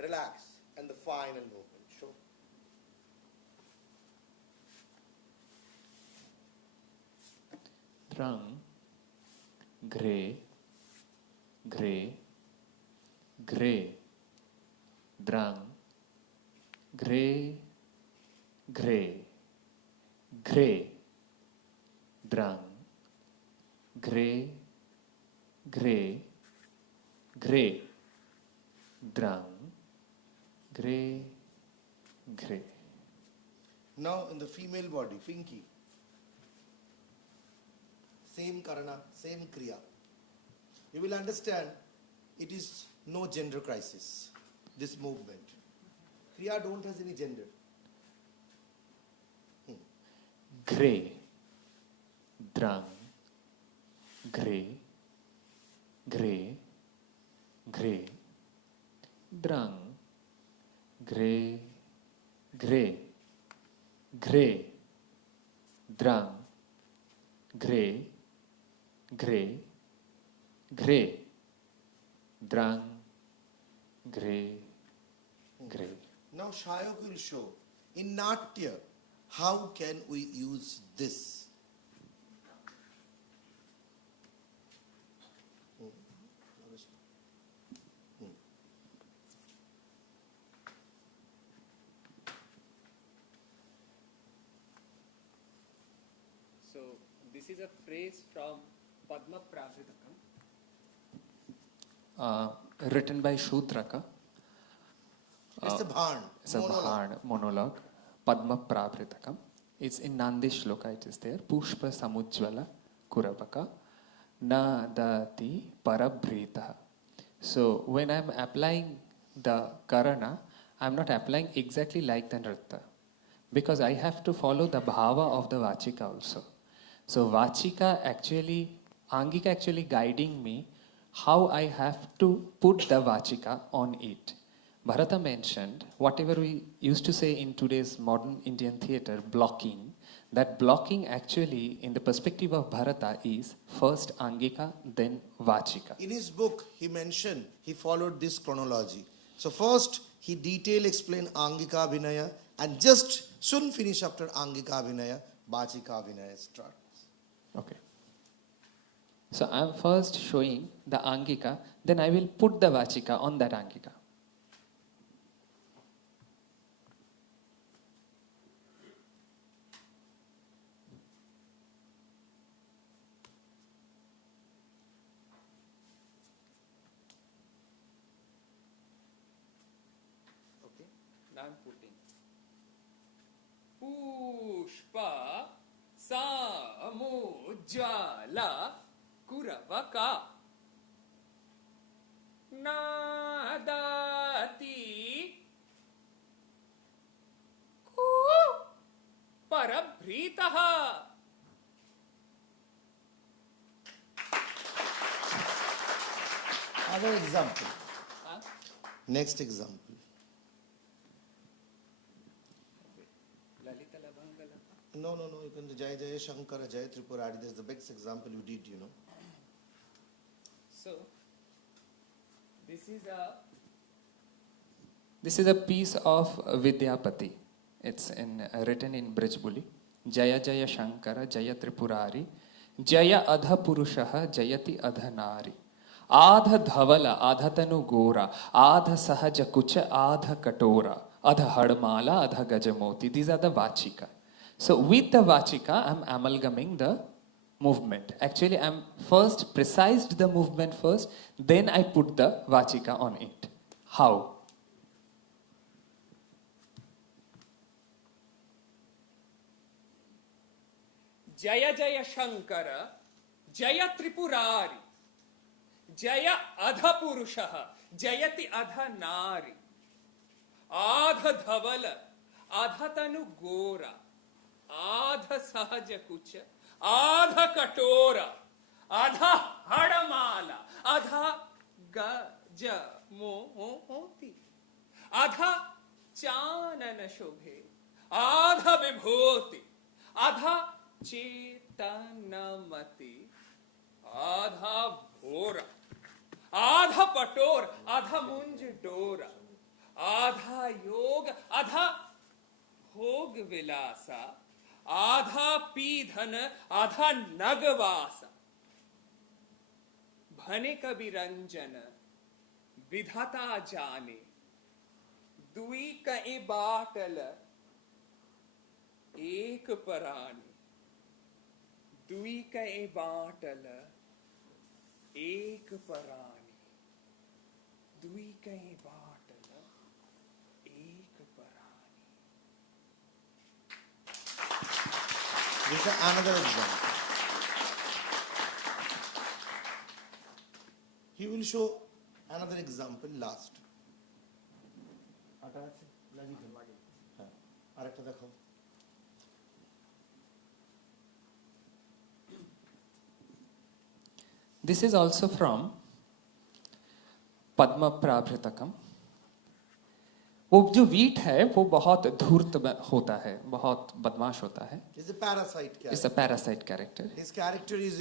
relax, and the final movement. Show. Drang. Gray, gray, gray, drang, gray, gray, gray, drang, gray, gray, gray, drang, gray, gray. Now in the female body, Pinky. Same karana, same kriya. You will understand it is no gender crisis, this movement. Kriya don't has any gender. Gray, drang, gray, gray, gray, drang, gray, gray, gray, drang, gray, gray, gray, drang, gray, gray. Now Shayok will show in Natya how can we use this. So this is a phrase from Padma Pravritakam, written by Shudraka. It's a bhan. It's a Bhan monologue, Padma Pravritakam. It's in Nandi Shloka, it is there. Pushpa Samujjvala Kurabaka Nadati Parabhritaha. So when I'm applying the Karana, I'm not applying exactly like the Nritta, because I have to follow the bhava of the Vachika also. So Vachika actually, Angika actually guiding me how I have to put the Vachika on it. Bharata mentioned, whatever we used to say in today's modern Indian theatre, blocking, that blocking actually in the perspective of Bharata is first Angika, then Vachika. In his book, he mentioned, he followed this chronology. So first, he detail explained Angika Vinaya, and just soon finish after Angika Vinaya, Vachika Vinaya starts. Okay. So I am first showing the Angika, then I will put the Vachika on that Angika. Okay. Now I'm putting Pushpa Samujjala Kuravaka Nadati Parabhritaha. Other example. Next example. Lalita Labangala. No, you can do Jai Jaya Shankara, Jai Tripurari. That's the best example you did, you know. So This is a piece of Vidyapati. It's written in Brijbuli. Jaya Jaya Shankara, Jaya Tripurari, Jaya Adha Purushaha, Jayati Adha Nari. Adha Dhavala, Adha Tanu Gora, Adha Sahaja Kucha, Adha Katora, Adha Hadmala, Adha Gajamoti. These are the Vachika. So with the Vachika, I'm amalgaming the movement. Actually, I'm first precised the movement first, then I put the Vachika on it. How? Jaya Jaya Shankara, Jaya Tripurari, Jaya Adha Purushaha, Jayati Adha Nari, Adha Dhavala, Adha Tanu Gora, Adha Sahaja Kucha, Adha Katora, Adha Hadamala, Adha Gaja Mohoti, Adha Chanana Shobhe, Adha Vibhoti, Adha Chetanamati, Adha Bhora, Adha Pator, Adha Munj Dora, Adha Yoga, Adha Hog Vilasa, Adha Pidhana, Adha Nagavasa. अनेक विरंजन विधाता जाने, दुई कई bottle एक परानी, दुई कई bottle एक परानी, दुई कई बाटल एक परानी. This is another example. He will show another example last. আরেকটা দেখো. This is also from पद्म प्राभृतकम. वो जो वीट है वो बहुत धूर्त होता है, बहुत बदमाश होता है. He's a parasite character. It's a parasite character. His character is,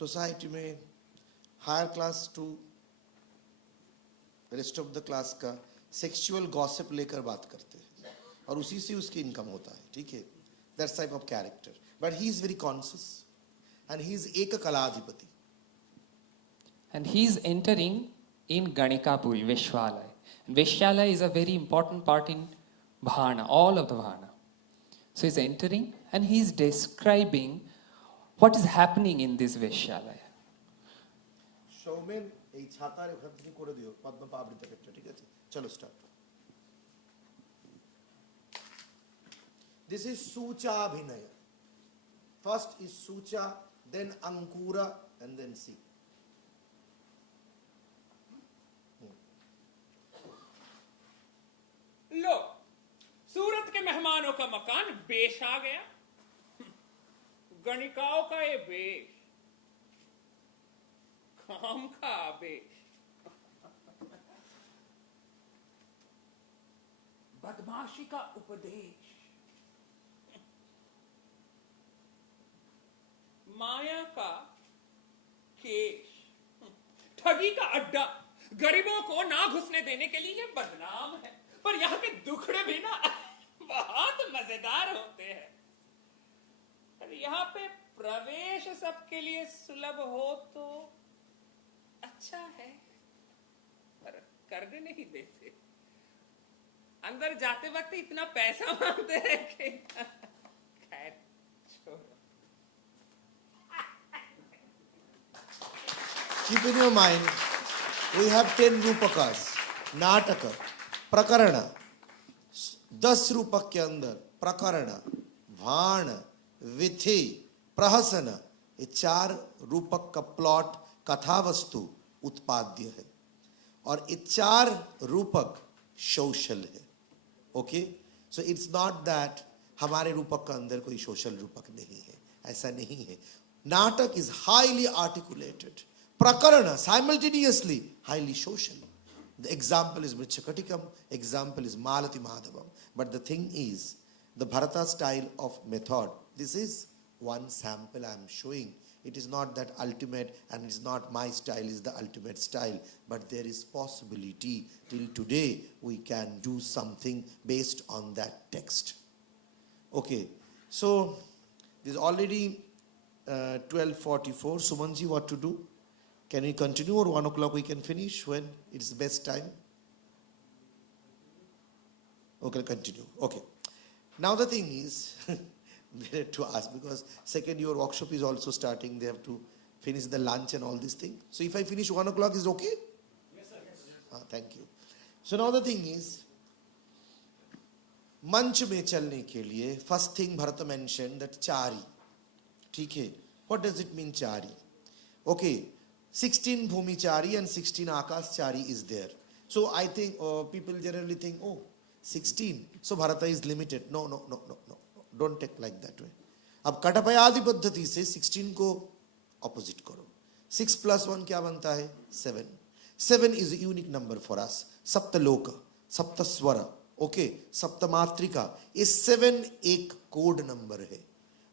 society में higher class to rest of the class का sexual gossip लेकर बात करते हैं और उसी से उसकी इनकम होता है. ठीक है, that type of character. But he is very conscious and he is एक कलाधिपति. And he is entering in Ganikapuri, Veshwalaya. And Veshwalaya is a very important part in Bhana, all of the Bhana. So he's entering and he's describing what is happening in this Veshwalaya. Soumen এই ছাতার ওখান থেকে করে দিও পদ্ম পাবৃতকেরটা. ঠিক আছে, চলো start. This is Sucha Abhinaya. First is Sucha, then Ankura, and then C. लो, सूरत के मेहमानों का मकान बेश आ गया. गणिकाओं का ये बेश, काम का आवेश, बदमाशी का उपदेश, माया का केश, ठगी का अड्डा, गरीबों को ना घुसने देने के लिए ये बदनाम है. पर यहाँ के दुखड़े भी ना बहुत मजेदार होते हैं. और यहाँ पे प्रवेश सबके लिए सुलभ हो तो अच्छा है, पर करने नहीं देते. अंदर जाते वक्त इतना पैसा मांगते हैं कि खैर छोड़ो. Keep in your mind, we have 10 रूपकास. नाटक, प्रकरण, 10 रूपक के अंदर प्रकरण, भाण, विधि, प्रहसन, ये 4 रूपक का प्लॉट, कथा वस्तु, उत्पाद्य है. और ये 4 रूपक सोशल है. Okay, so it's not that हमारे रूपक का अंदर कोई सोशल रूपक नहीं है, ऐसा नहीं है. नाटक इज हाईली आर्टिकुलेटेड, प्रकरण simultaneously highly social. The example is Mrichakatikam, example is Malati Madhavam. But the thing is, the Bharata style of method, this is one sample I am showing. It is not that ultimate, and it is not my style is the ultimate style. But there is possibility till today we can do something based on that text. Okay, so this is already 12:44. Sumanji, what to do? Can we continue or 1 o'clock we can finish when it's the best time? Okay, continue. Okay. Now the thing is, they have to ask because second year workshop is also starting. They have to finish the lunch and all these things. So if I finish 1 o'clock, is okay? Yes, sir. Thank you. So now the thing is, मंच में चलने के लिए first thing Bharata mentioned that chari. ठीक है? What does it mean chari? Okay. 16 Bhumichari and 16 Akashchari is there. So I think people generally think, oh, 16. So Bharata is limited. No. Don't take like that way. अब कटपयादि पद्धति से 16 को opposite करो. 6 plus 1 क्या बनता है? 7. 7 is a unique number for us. सप्तलोक, सप्तस्वर, okay, सप्तमात्रिका. ये 7 एक कोड नंबर है.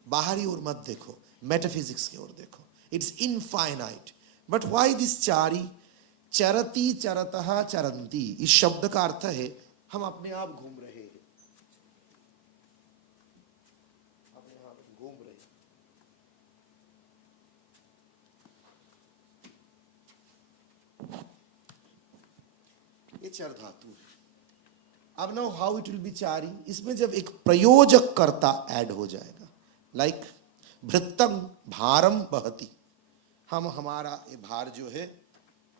बाहरी ओर मत देखो, मेटाफिजिक्स की ओर देखो. It's infinite. But why this chari? चरती चरतः चरंती. इस शब्द का अर्थ है हम अपने आप घूम रहे हैं, अपने आप घूम रहे. चर धातु है. अब now how it will be चारी, इसमें जब एक प्रयोजक कर्ता ऐड हो जाएगा, लाइक भृत्तम भारम बहती, हम हमारा ये भार जो है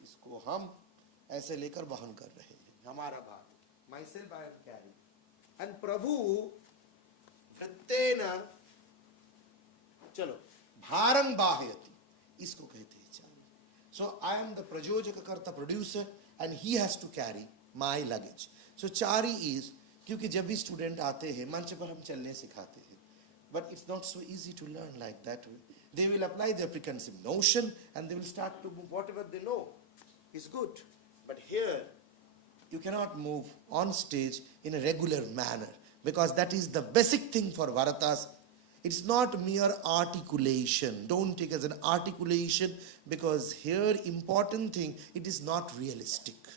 इसको हम ऐसे लेकर वहन कर रहे हैं, हमारा भार, myself I am carry, and प्रभु वृत्तेन, चलो भारम बाहयति, इसको कहते हैं चारी. सो आई एम द प्रयोजक कर्ता, producer, and he has to carry my luggage. So चारी इज, क्योंकि जब भी स्टूडेंट आते हैं मंच पर हम चलने सिखाते हैं, but it's not so easy to learn like that way. They will apply their preconceived notion and they will start to move whatever they know is good. But here, you cannot move on stage in a regular manner because that is the basic thing for Bharatas. It's not mere articulation. Don't take it as an articulation, because here important thing, it is not realistic.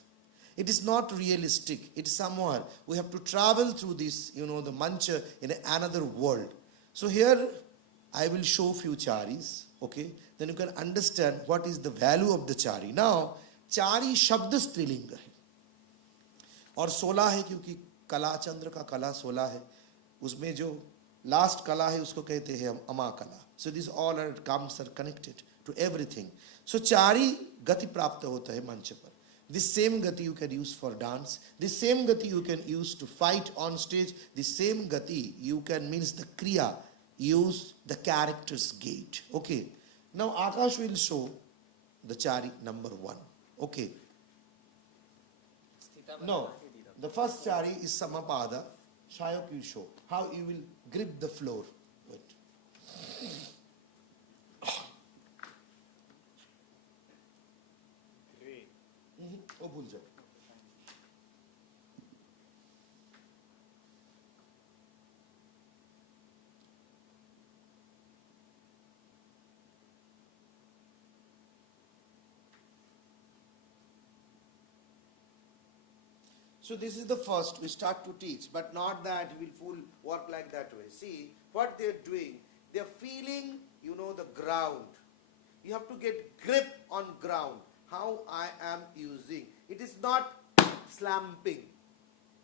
It is not realistic. It is somewhere we have to travel through this, the mancha in another world. So here, I will show few charis, okay? Then you can understand what is the value of the chari. Now, chari शब्द स्त्रीलिंग है और 16 है, क्योंकि कला, चंद्र का कला 16 है. उसमें जो लास्ट कला है उसको कहते हैं अमा कला. So these all are comes are connected to everything. So chari गति प्राप्त होता है मंच पर. This same gati you can use for dance. This same gati you can use to fight on stage. This same gati you can, means the kriya, use the character's gait. Okay. Now Akash will show the chari number 1. Okay. No. The first chari is Samapada. Shayok will show how you will grip the floor. Wait. Oh, भूल जाओ. So this is the first, we start to teach, but not that we will full work like that way. See, what they're doing, they're feeling, the ground. You have to get grip on ground. How I am using. It is not slamping.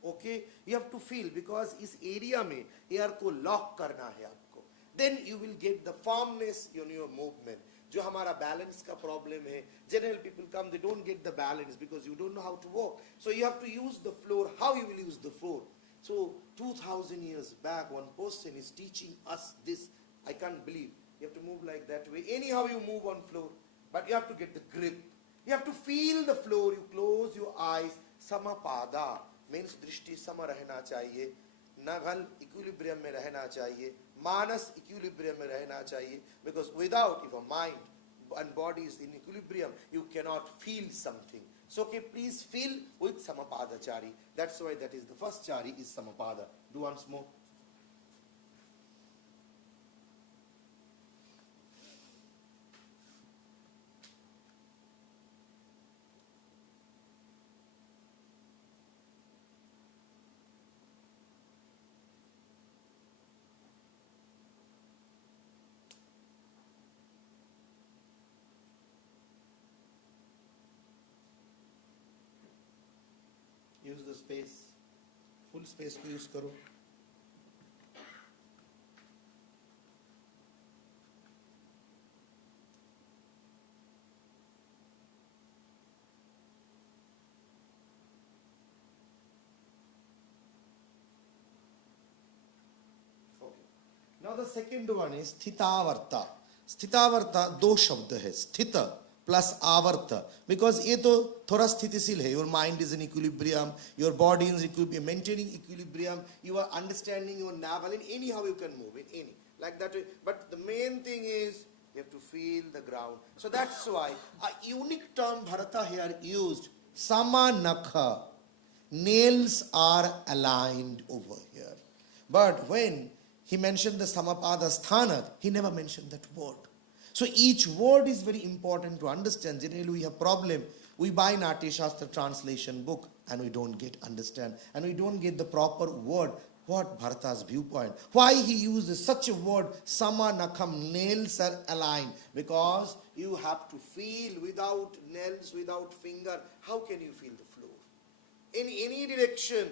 Okay? You have to feel, because इस area में air को lock करना है आपको. Then you will get the firmness in your movement. जो हमारा balance का problem है, general people come, they don't get the balance because you don't know how to walk. So you have to use the floor. How you will use the floor? So 2000 years back, one person is teaching us this. I can't believe. You have to move like that way. Anyhow you move on floor, but you have to get the grip. You have to feel the floor. You close your eyes. Samapada means drishti sama रहना चाहिए. Nagal equilibrium में रहना चाहिए. Manas equilibrium में रहना चाहिए. Because without, if a mind and body is in equilibrium, you cannot feel something. So okay, please feel with Samapada chari. That's why that is the first chari is Samapada. Do once more. Use the space, full space को use करो. Okay. Now the second one is स्थितावर्ता. स्थितावर्ता दो शब्द है, स्थित plus avarta, because ये तो थोड़ा स्थितिशील है. Your mind is in equilibrium, your body is in equilibrium, maintaining equilibrium, you are understanding your navel, and anyhow you can move in any like that way. But the main thing is you have to feel the ground. So that's why a unique term Bharata here used, samanakha, nails are aligned over here. But when he mentioned the samapada sthana, he never mentioned that word. So each word is very important to understand. Generally we have problem. We buy Natya Shastra translation book and we don't understand. And we don't get the proper word. What Bharata's viewpoint? Why he uses such a word, Samanakam, nails are aligned. Because you have to feel without nails, without finger. How can you feel the floor? in any direction.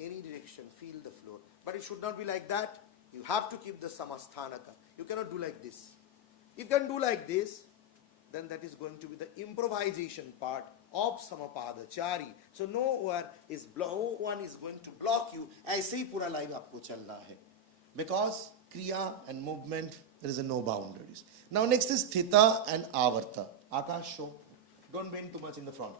Any direction, feel the floor. But it should not be like that. You have to keep the samasthanaka. You cannot do like this. If you can do like this, then that is going to be the improvisation part of samapadachari. So no one is going to block you. ऐसे ही पूरा live आपको चलना है. Because kriya and movement, there is no boundaries. Now next is thita and avarta. Akash, show. Don't bend too much in the front.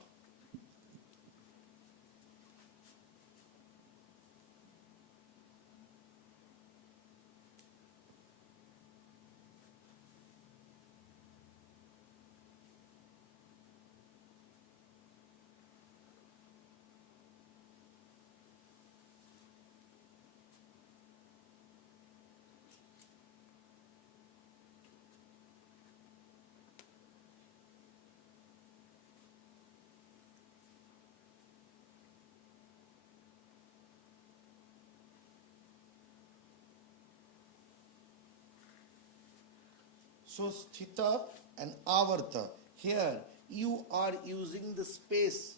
So sthita and avarta. Here you are using the space,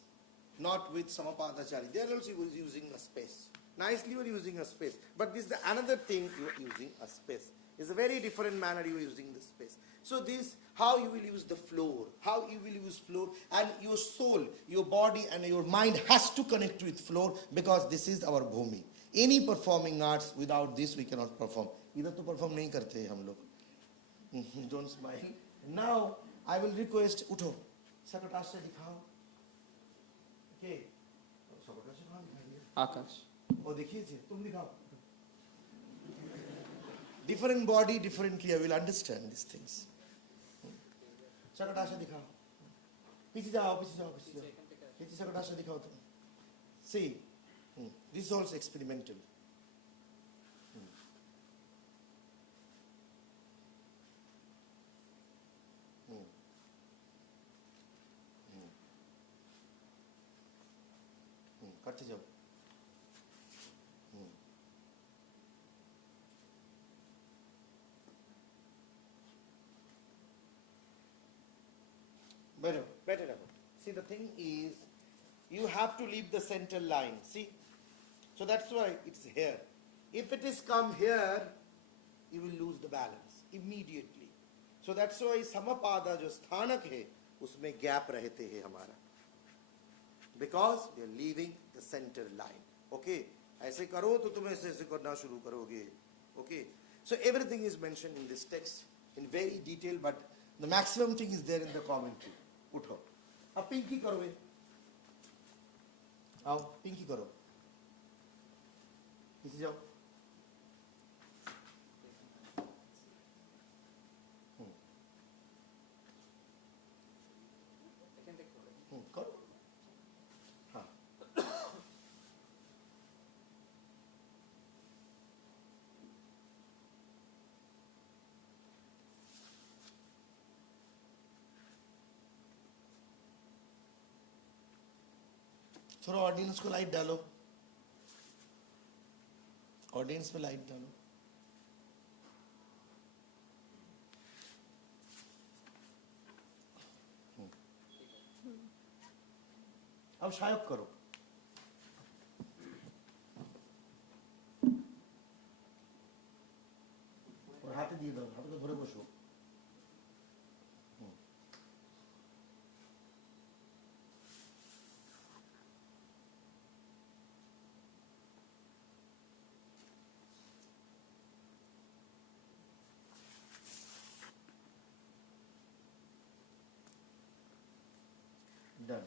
not with samapadachari. They are also using a space. Nicely you are using a space. But this is the another thing you are using a space. It's a very different manner you are using the space. So this, how you will use the floor. How you will use floor. And your soul, your body and your mind has to connect with floor because this is our bhumi. Any performing arts, without this we cannot perform. इधर तो perform नहीं करते हैं हम लोग. Don't smile. Now I will request उठो सकटाश्य दिखाओ. Okay. सकटाश्य कहाँ दिखाइए? आकाश. ओ देखिए जी तुम दिखाओ. Different body, differently I will understand these things. सकटाश्य दिखाओ. पीछे जाओ, पीछे जाओ, पीछे जाओ. पीछे सकटाश्य दिखाओ तुम. See, this is also experimental. करते जाओ. Better. See, the thing is, you have to leave the center line. See, so that's why it's here. If it is come here, you will lose the balance immediately. So that's why samapada जो स्थानक है, उसमें gap रहते हैं हमारा. Because we are leaving the center line. Okay? ऐसे करो तो तुम ऐसे करना शुरू करोगे. Okay? So everything is mentioned in this text in very detail, but the maximum thing is there in the commentary. उठो. अब पिंकी करो बे. आओ पिंकी करो. पीछे जाओ. करो. हाँ. थोड़ा ऑडियंस को लाइट डालो. ऑडियंस पे लाइट डालो. अब शायक करो. और हाथे दिए दो. हाथ को धरे बसो. डन.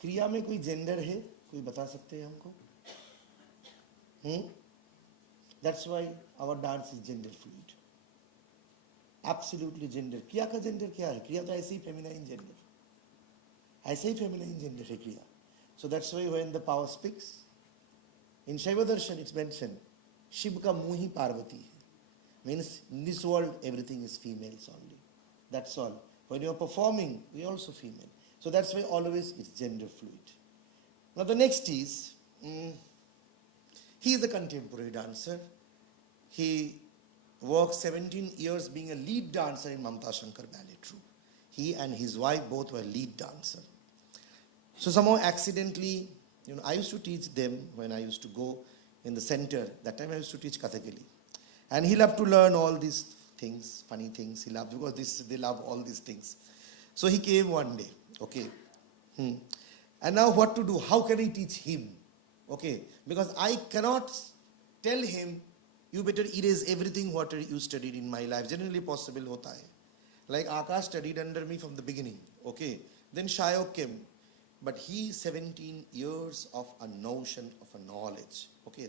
क्रिया में कोई जेंडर है? कोई बता सकते हैं हमको? That's why our dance is gender fluid. Absolutely gender. क्रिया का जेंडर क्या है? क्रिया तो ऐसे ही फेमिनाइन जेंडर. ऐसे ही फेमिनाइन जेंडर है क्रिया. So that's why when the power speaks, in Shaiva Darshan it's mentioned, Shiv का मुंह ही पार्वती है. Means in this world everything is females only. That's all. When you are performing, we are also female. So that's why always it's gender fluid. Now the next is, he is a contemporary dancer. He worked 17 years being a lead dancer in Mamta Shankar Ballet Troupe. He and his wife both were lead dancer. So somehow accidentally, I used to teach them when I used to go in the center. That time I used to teach Kathakali. And he loved to learn all these things, funny things. He loved, because they love all these things. So he came one day, okay. And now what to do? How can I teach him? Okay, because I cannot tell him, you better erase everything what you studied in my life. Generally possible hota hai. Like Akash studied under me from the beginning, okay. Then Shayok came. But he 17 years of a notion, of a knowledge, okay.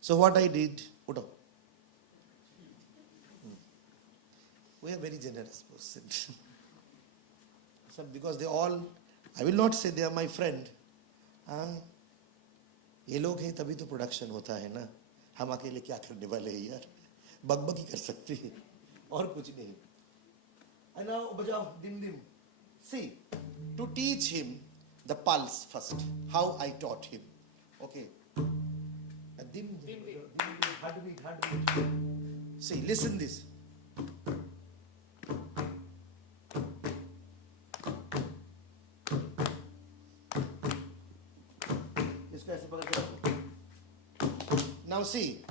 So what I did, put up. We are very generous person. So because they all, I will not say they are my friend. ये लोग हैं तभी तो production होता है ना. हम अकेले क्या करने वाले हैं यार. बकबक ही कर सकते हैं और कुछ नहीं. And now बजाओ dim dim. See, to teach him the pulse first, how I taught him. Okay. Dim dim. Heartbeat. See, listen this. Now see,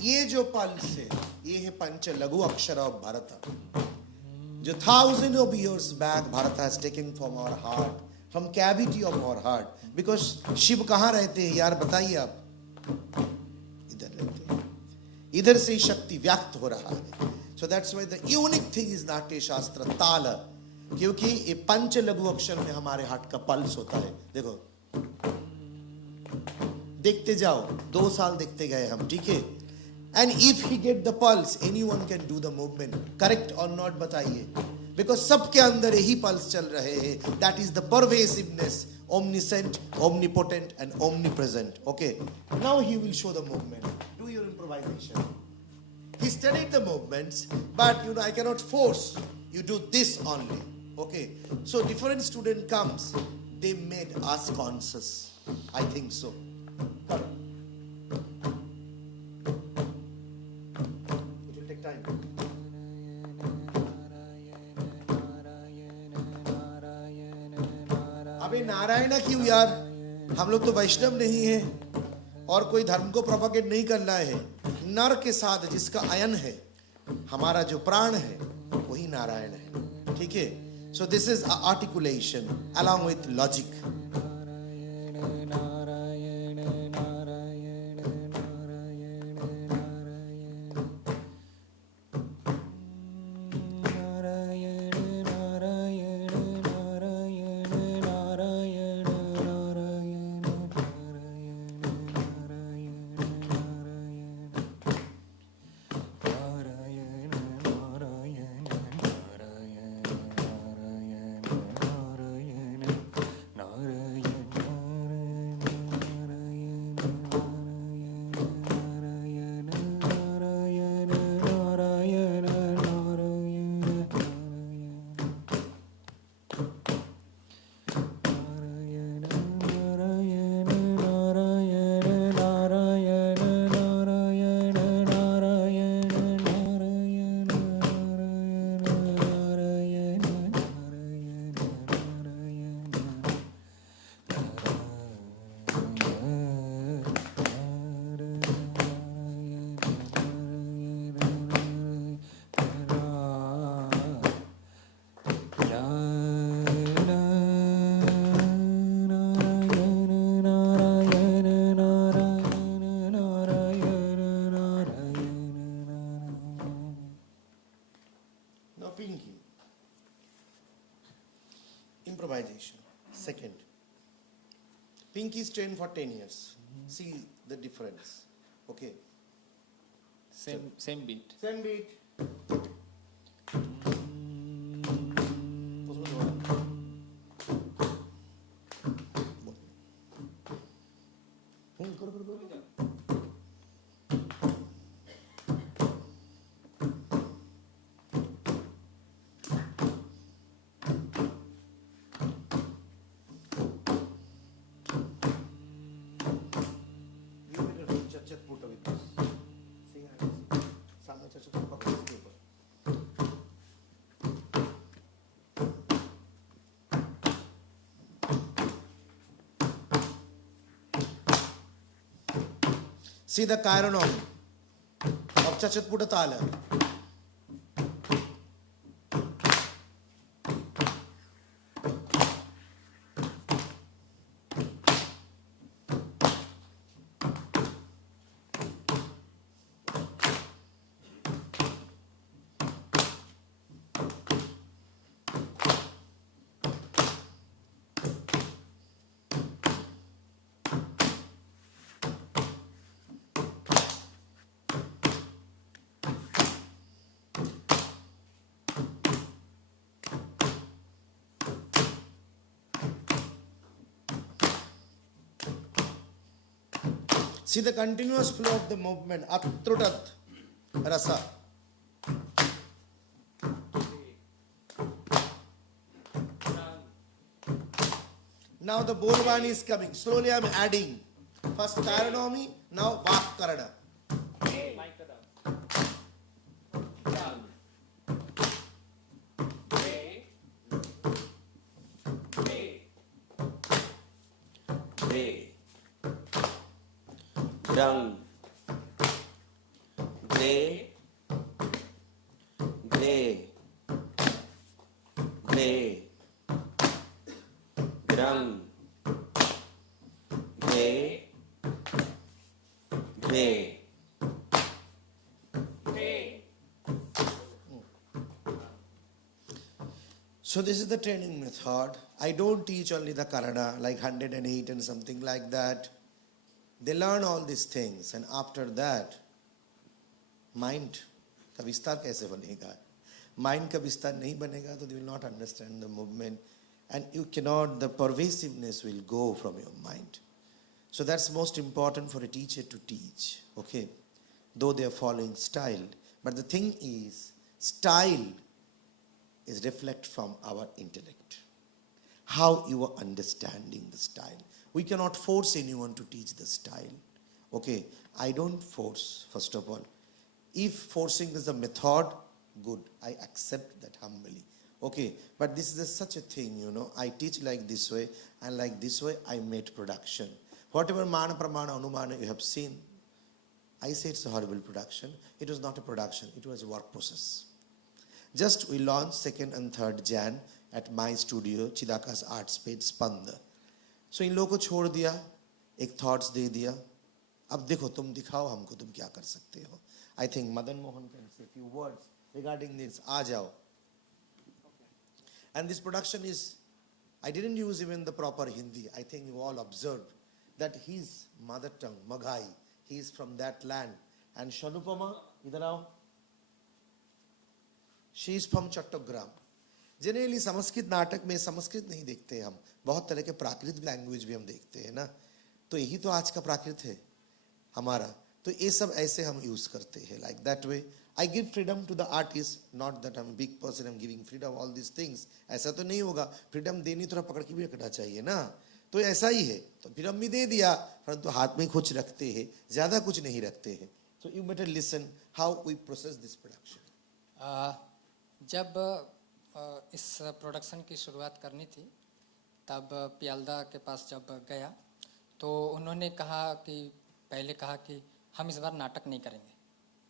ये जो पल्स है, ये है पंच लघु अक्षर of Bharata. जो thousands of years back Bharata has taken from our heart, from cavity of our heart. Because Shiv कहाँ रहते हैं यार, बताइए आप. इधर रहते हैं. इधर से ही शक्ति व्यक्त हो रहा है. So that's why the unique thing is नाट्य शास्त्र ताल, क्योंकि ये पंच लघु अक्षर में हमारे हार्ट का पल्स होता है. देखो, देखते जाओ, 2 साल देखते गए हम, ठीक है. And if he get the pulse, anyone can do the movement. Correct or not बताइए. Because सबके अंदर यही पल्स चल रहे हैं. That is the pervasiveness, omniscient, omnipotent and omnipresent. Okay. Now he will show the movement. Do your improvisation. He studied the movements, but I cannot force. You do this only. Okay. So different student comes. They made us conscious. I think so. Come. It will take time. अबे नारायण क्यों यार? हम लोग तो वैष्णव नहीं है और कोई धर्म को प्रोपेगेट नहीं करना है. नर के साथ जिसका अयन है, हमारा जो प्राण है, वही नारायण है. ठीक है. So this is articulation along with logic. Improvisation. Second. Pinky is trained for 10 years. See the difference. Okay. Same beat. Same beat. सामने See the chironom. Obchachat putatala. See the continuous flow of the movement. Atrutat rasa. Now the Bolvani is coming. Slowly I am adding. First Karanomi, now Vak Karana. Drang, gray, gray, gray, drang, gray, gray. So this is the training method. I don't teach only the Karana like 108 and something like that. They learn all these things and after that, mind का विस्तार कैसे बनेगा? Mind का विस्तार नहीं बनेगा तो they will not understand the movement and you cannot, the pervasiveness will go from your mind. So that's most important for a teacher to teach, okay? Though they are following style, but the thing is, style is reflect from our intellect. How you are understanding the style. We cannot force anyone to teach the style. Okay, I don't force, first of all. If forcing is a method, good. I accept that humbly. Okay, but this is such a thing, you know. I teach like this way, and like this way I made production. Whatever mana, pramana, anumana you have seen, I say it's a horrible production. It was not a production, it was a work process. Just we launched 2nd and 3rd Jan at my studio, Chidaka's Art Space, Spanda. So इन लोगों को छोड़ दिया, एक thoughts दे दिया. अब देखो तुम दिखाओ हमको तुम क्या कर सकते हो. I think Madan Mohan can say a few words regarding this. आ जाओ. And this production is, I didn't use even the proper Hindi. I think you all observed that his mother tongue, Maghai, he is from that land. And Shanupama, इधर आओ. She is from Chattogram. Generally Sanskrit नाटक में संस्कृत नहीं देखते हम, बहुत तरह के प्राकृत लैंग्वेज भी हम देखते हैं ना, तो यही तो आज का प्राकृत है हमारा, तो ये सब ऐसे हम यूज करते हैं. Like that way I give freedom to the artist, not that I am big person, I am giving freedom all this things. ऐसा तो नहीं होगा, फ्रीडम देनी थोड़ा पकड़ के भी रखना चाहिए ना, तो ऐसा ही है. तो फ्रीडम भी दे दिया, परंतु हाथ में कुछ रखते हैं, ज्यादा कुछ नहीं रखते हैं. So you better listen how we process this production. जब इस प्रोडक्शन की शुरुआत करनी थी तब पियालदा के पास जब गया तो उन्होंने कहा कि पहले कहा कि हम इस बार नाटक नहीं करेंगे.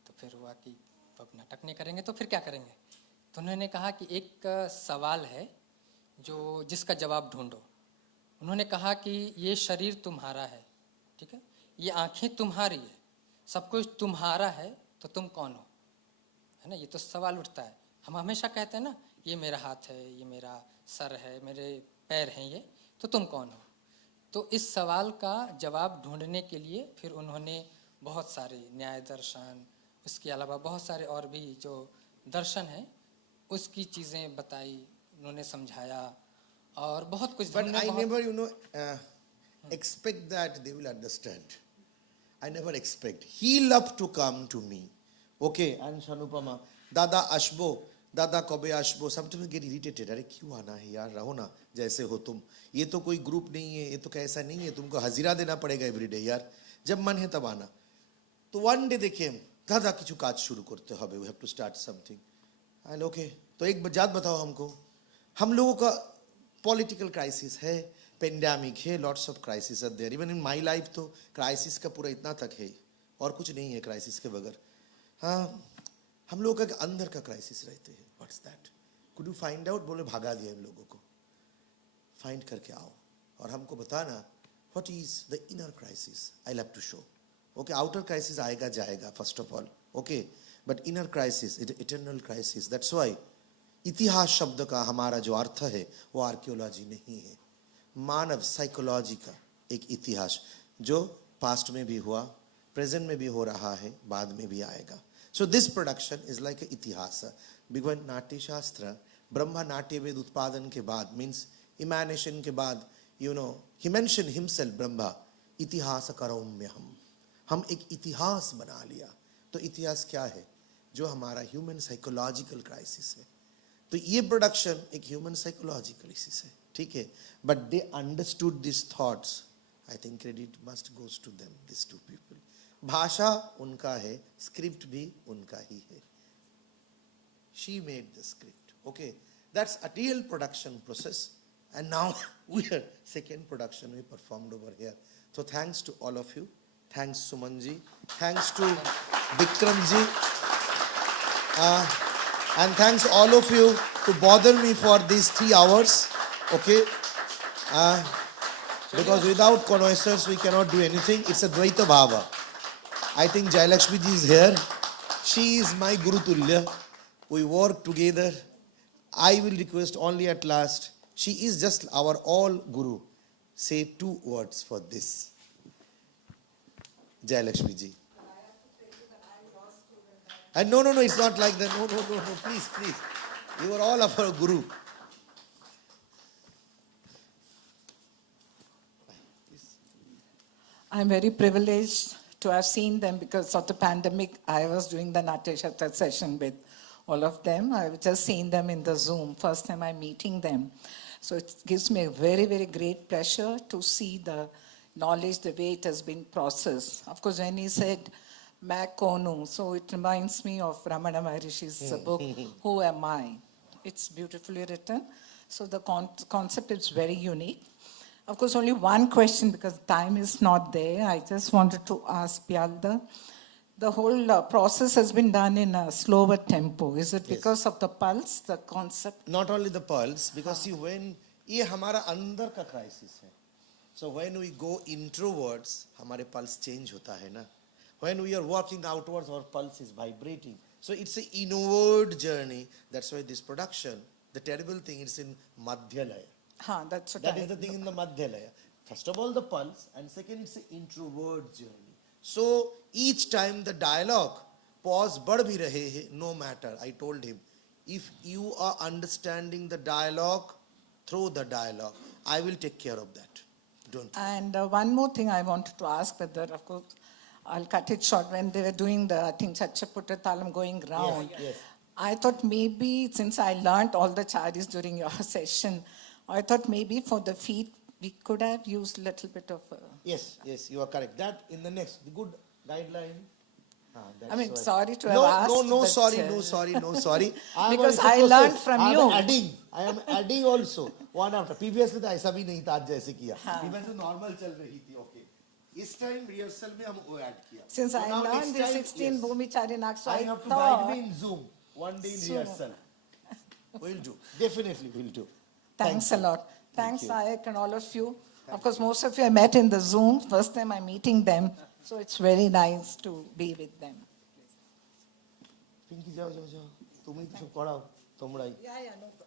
तो फिर हुआ कि अब नाटक नहीं करेंगे तो फिर क्या करेंगे. तो उन्होंने कहा कि एक सवाल है जो जिसका जवाब ढूंढो. उन्होंने कहा कि ये शरीर तुम्हारा है, ठीक है, ये आंखें तुम्हारी है, सब कुछ तुम्हारा है, तो तुम कौन हो, है ना. ये तो सवाल उठता है. हम हमेशा कहते हैं ना ये मेरा हाथ है, ये मेरा सर है, मेरे पैर हैं, ये तो तुम कौन हो. तो इस सवाल का जवाब ढूंढने के लिए फिर उन्होंने बहुत सारे न्याय दर्शन, उसके अलावा बहुत सारे और भी जो दर्शन हैं उसकी चीज़ें बताई, उन्होंने समझाया और बहुत कुछ. But I never, you know, expect that they will understand. I never expect. He loved to come to me. Okay, and Shanupama, Dada Ashbo, दादा कबे आशबो. समटाइम्स गेट इरिटेटेड, अरे क्यों आना है यार, रहो ना जैसे हो तुम, ये तो कोई ग्रुप नहीं है, ये तो कैसा नहीं है, तुमको हजीरा देना पड़ेगा एवरीडे यार, जब मन है तब आना. तो वन डे दे केम, दादा কিছু কাজ शुरू करते হবে, we have to start something. And okay, तो एक बात बताओ हमको, हम लोगों का पॉलिटिकल क्राइसिस है, पेंडेमिक है, lots of crisis are there. Even in my life तो क्राइसिस का पूरा इतना तक है, और कुछ नहीं है क्राइसिस के बगैर. हाँ, हम लोगों का अंदर का क्राइसिस रहते हैं. What's that? Could you find out? बोले भागा दिया इन लोगों को. फाइंड करके आओ और हमको बताना what is the inner crisis. I love to show. Okay, outer crisis आएगा जाएगा first of all. Okay, but inner crisis, eternal crisis. That's why इतिहास शब्द का हमारा जो अर्थ है वो आर्कियोलॉजी नहीं है. मानव साइकोलॉजी का एक इतिहास जो पास्ट में भी हुआ, प्रेजेंट में भी हो रहा है, बाद में भी आएगा. So this production is like इतिहास. बिकॉज नाट्य शास्त्र ब्रह्मा नाट्य वेद उत्पादन के बाद मीन्स इमेजिनेशन के बाद, you know, he mention himself Brahma इतिहास करोम्य. हम एक इतिहास बना लिया. तो इतिहास क्या है? जो हमारा ह्यूमन साइकोलॉजिकल क्राइसिस है. तो ये प्रोडक्शन एक ह्यूमन साइकोलॉजिकल क्राइसिस है, ठीक है. But they understood this thoughts. I think credit must goes to them, this to people. भाषा उनका है, स्क्रिप्ट भी उनका ही है. She made the script. Okay, that's a real production process. And now we are second production we performed over here. So thanks to all of you. Thanks Sumanji. Thanks to Bikramji. And thanks all of you to bother me for these 3 hours. Okay. Because without connoisseurs we cannot do anything. It's a Dvaita Bhava. I think Jayalakshmi ji is here. She is my Guru Tulya. We work together. I will request only at last. She is just our all Guru. Say 2 words for this. Jayalakshmi ji. And no, it's not like that. No. Please. You are all of our Guru. I'm very privileged to have seen them because of the pandemic. I was doing the Natya Shastra session with all of them. I've just seen them in the Zoom. First time I'm meeting them. So it gives me a very, very great pleasure to see the knowledge, the way it has been processed. Of course, when he said, "Main kaun hu," so it reminds me of Ramana Maharishi's book, Who Am I? It's beautifully written. So the concept is very unique. Of course, only one question because time is not there. I just wanted to ask Pyalda. The whole process has been done in a slower tempo. Is it because of the pulse, the concept? Not only the pulse, because see, when ये हमारा अंदर का crisis है. So when we go introwards, हमारे pulse change होता है ना. When we are walking outwards, our pulse is vibrating. So it's an inward journey. That's why this production, the terrible thing, it's in Madhya Laya. That's what That is the thing in the Madhya Laya. First of all, the pulse, and second, it's an introvert journey. So each time the dialogue, pause बढ़ भी रहे हैं, no matter. I told him, if you are understanding the dialogue, through the dialogue, I will take care of that. Don't. And one more thing I wanted to ask whether, of course, I'll cut it short. When they were doing the, I think, Chachaputta Talam going round, Yes. I thought maybe, since I learned all the charis during your session, I thought maybe for the feet, we could have used a little bit of... Yes, you are correct. That in the next, the good guideline. I mean, sorry to have asked. No, sorry. Because I learned from you. I am adding also. One after. Previously, ऐसा भी नहीं था आज जैसे किया. Previously normal चल रही थी. Okay. इस time rehearsal में हम वो add किया. Since I learned the 16 Bhumichari Nak, so I have to thought... guide me in Zoom. One day in rehearsal. We'll do. Definitely we'll do. Thanks a lot. Thanks, Ayak, and all of you. Of course, most of you I met in the Zoom. First time I'm meeting them. So it's very nice to be with them. Pinky, जाओ. तुम ही तो सब पढ़ाओ. तुमराई. Yeah, no problem.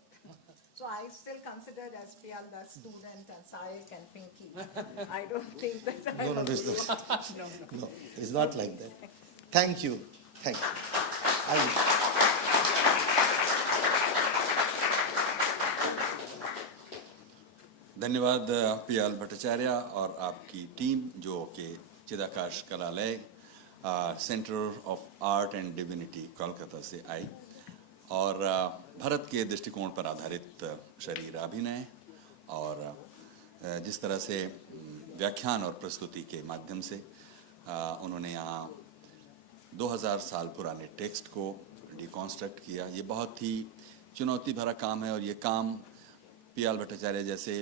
So I still considered as Pyalda's student and Sayak and Pinky. I don't think that I... No, it's not like that. Thank you. धन्यवाद PL Bhattacharya और आपकी team जो कि Chidakash Kalalaya centre of art and divinity Kolkata से आई और भारत के दृष्टिकोण पर आधारित शरीर अभिनय और जिस तरह से व्याख्यान और प्रस्तुति के माध्यम से उन्होंने यहाँ 2000 साल पुराने टेक्स्ट को डिकॉन्स्ट्रक्ट किया. ये बहुत ही चुनौती भरा काम है और ये काम पीएल भट्टाचार्य जैसे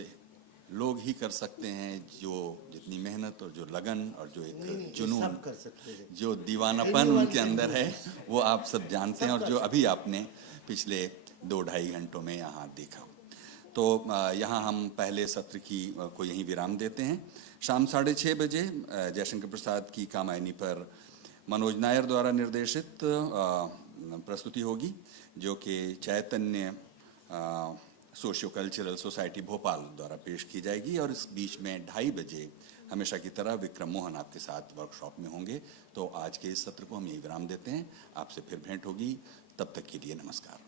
लोग ही कर सकते हैं जो जितनी मेहनत और जो लगन और जो एक जुनून, सब कर सकते हैं। जो दीवानापन उनके अंदर है वो आप सब जानते हैं और जो अभी आपने पिछले 2-2.5 घंटों में यहाँ देखा। तो यहाँ हम पहले सत्र को यहीं विराम देते हैं। शाम 6:30 बजे जयशंकर प्रसाद की कामायनी पर मनोज नायर द्वारा निर्देशित प्रस्तुति होगी, जो कि चैतन्य सोशियो कल्चरल सोसाइटी भोपाल द्वारा पेश की जाएगी। और इस बीच में 2:30 बजे हमेशा की तरह विक्रम मोहन आपके साथ वर्कशॉप में होंगे। तो आज के इस सत्र को हम यही विराम देते हैं। आपसे फिर भेंट होगी, तब तक के लिए नमस्कार।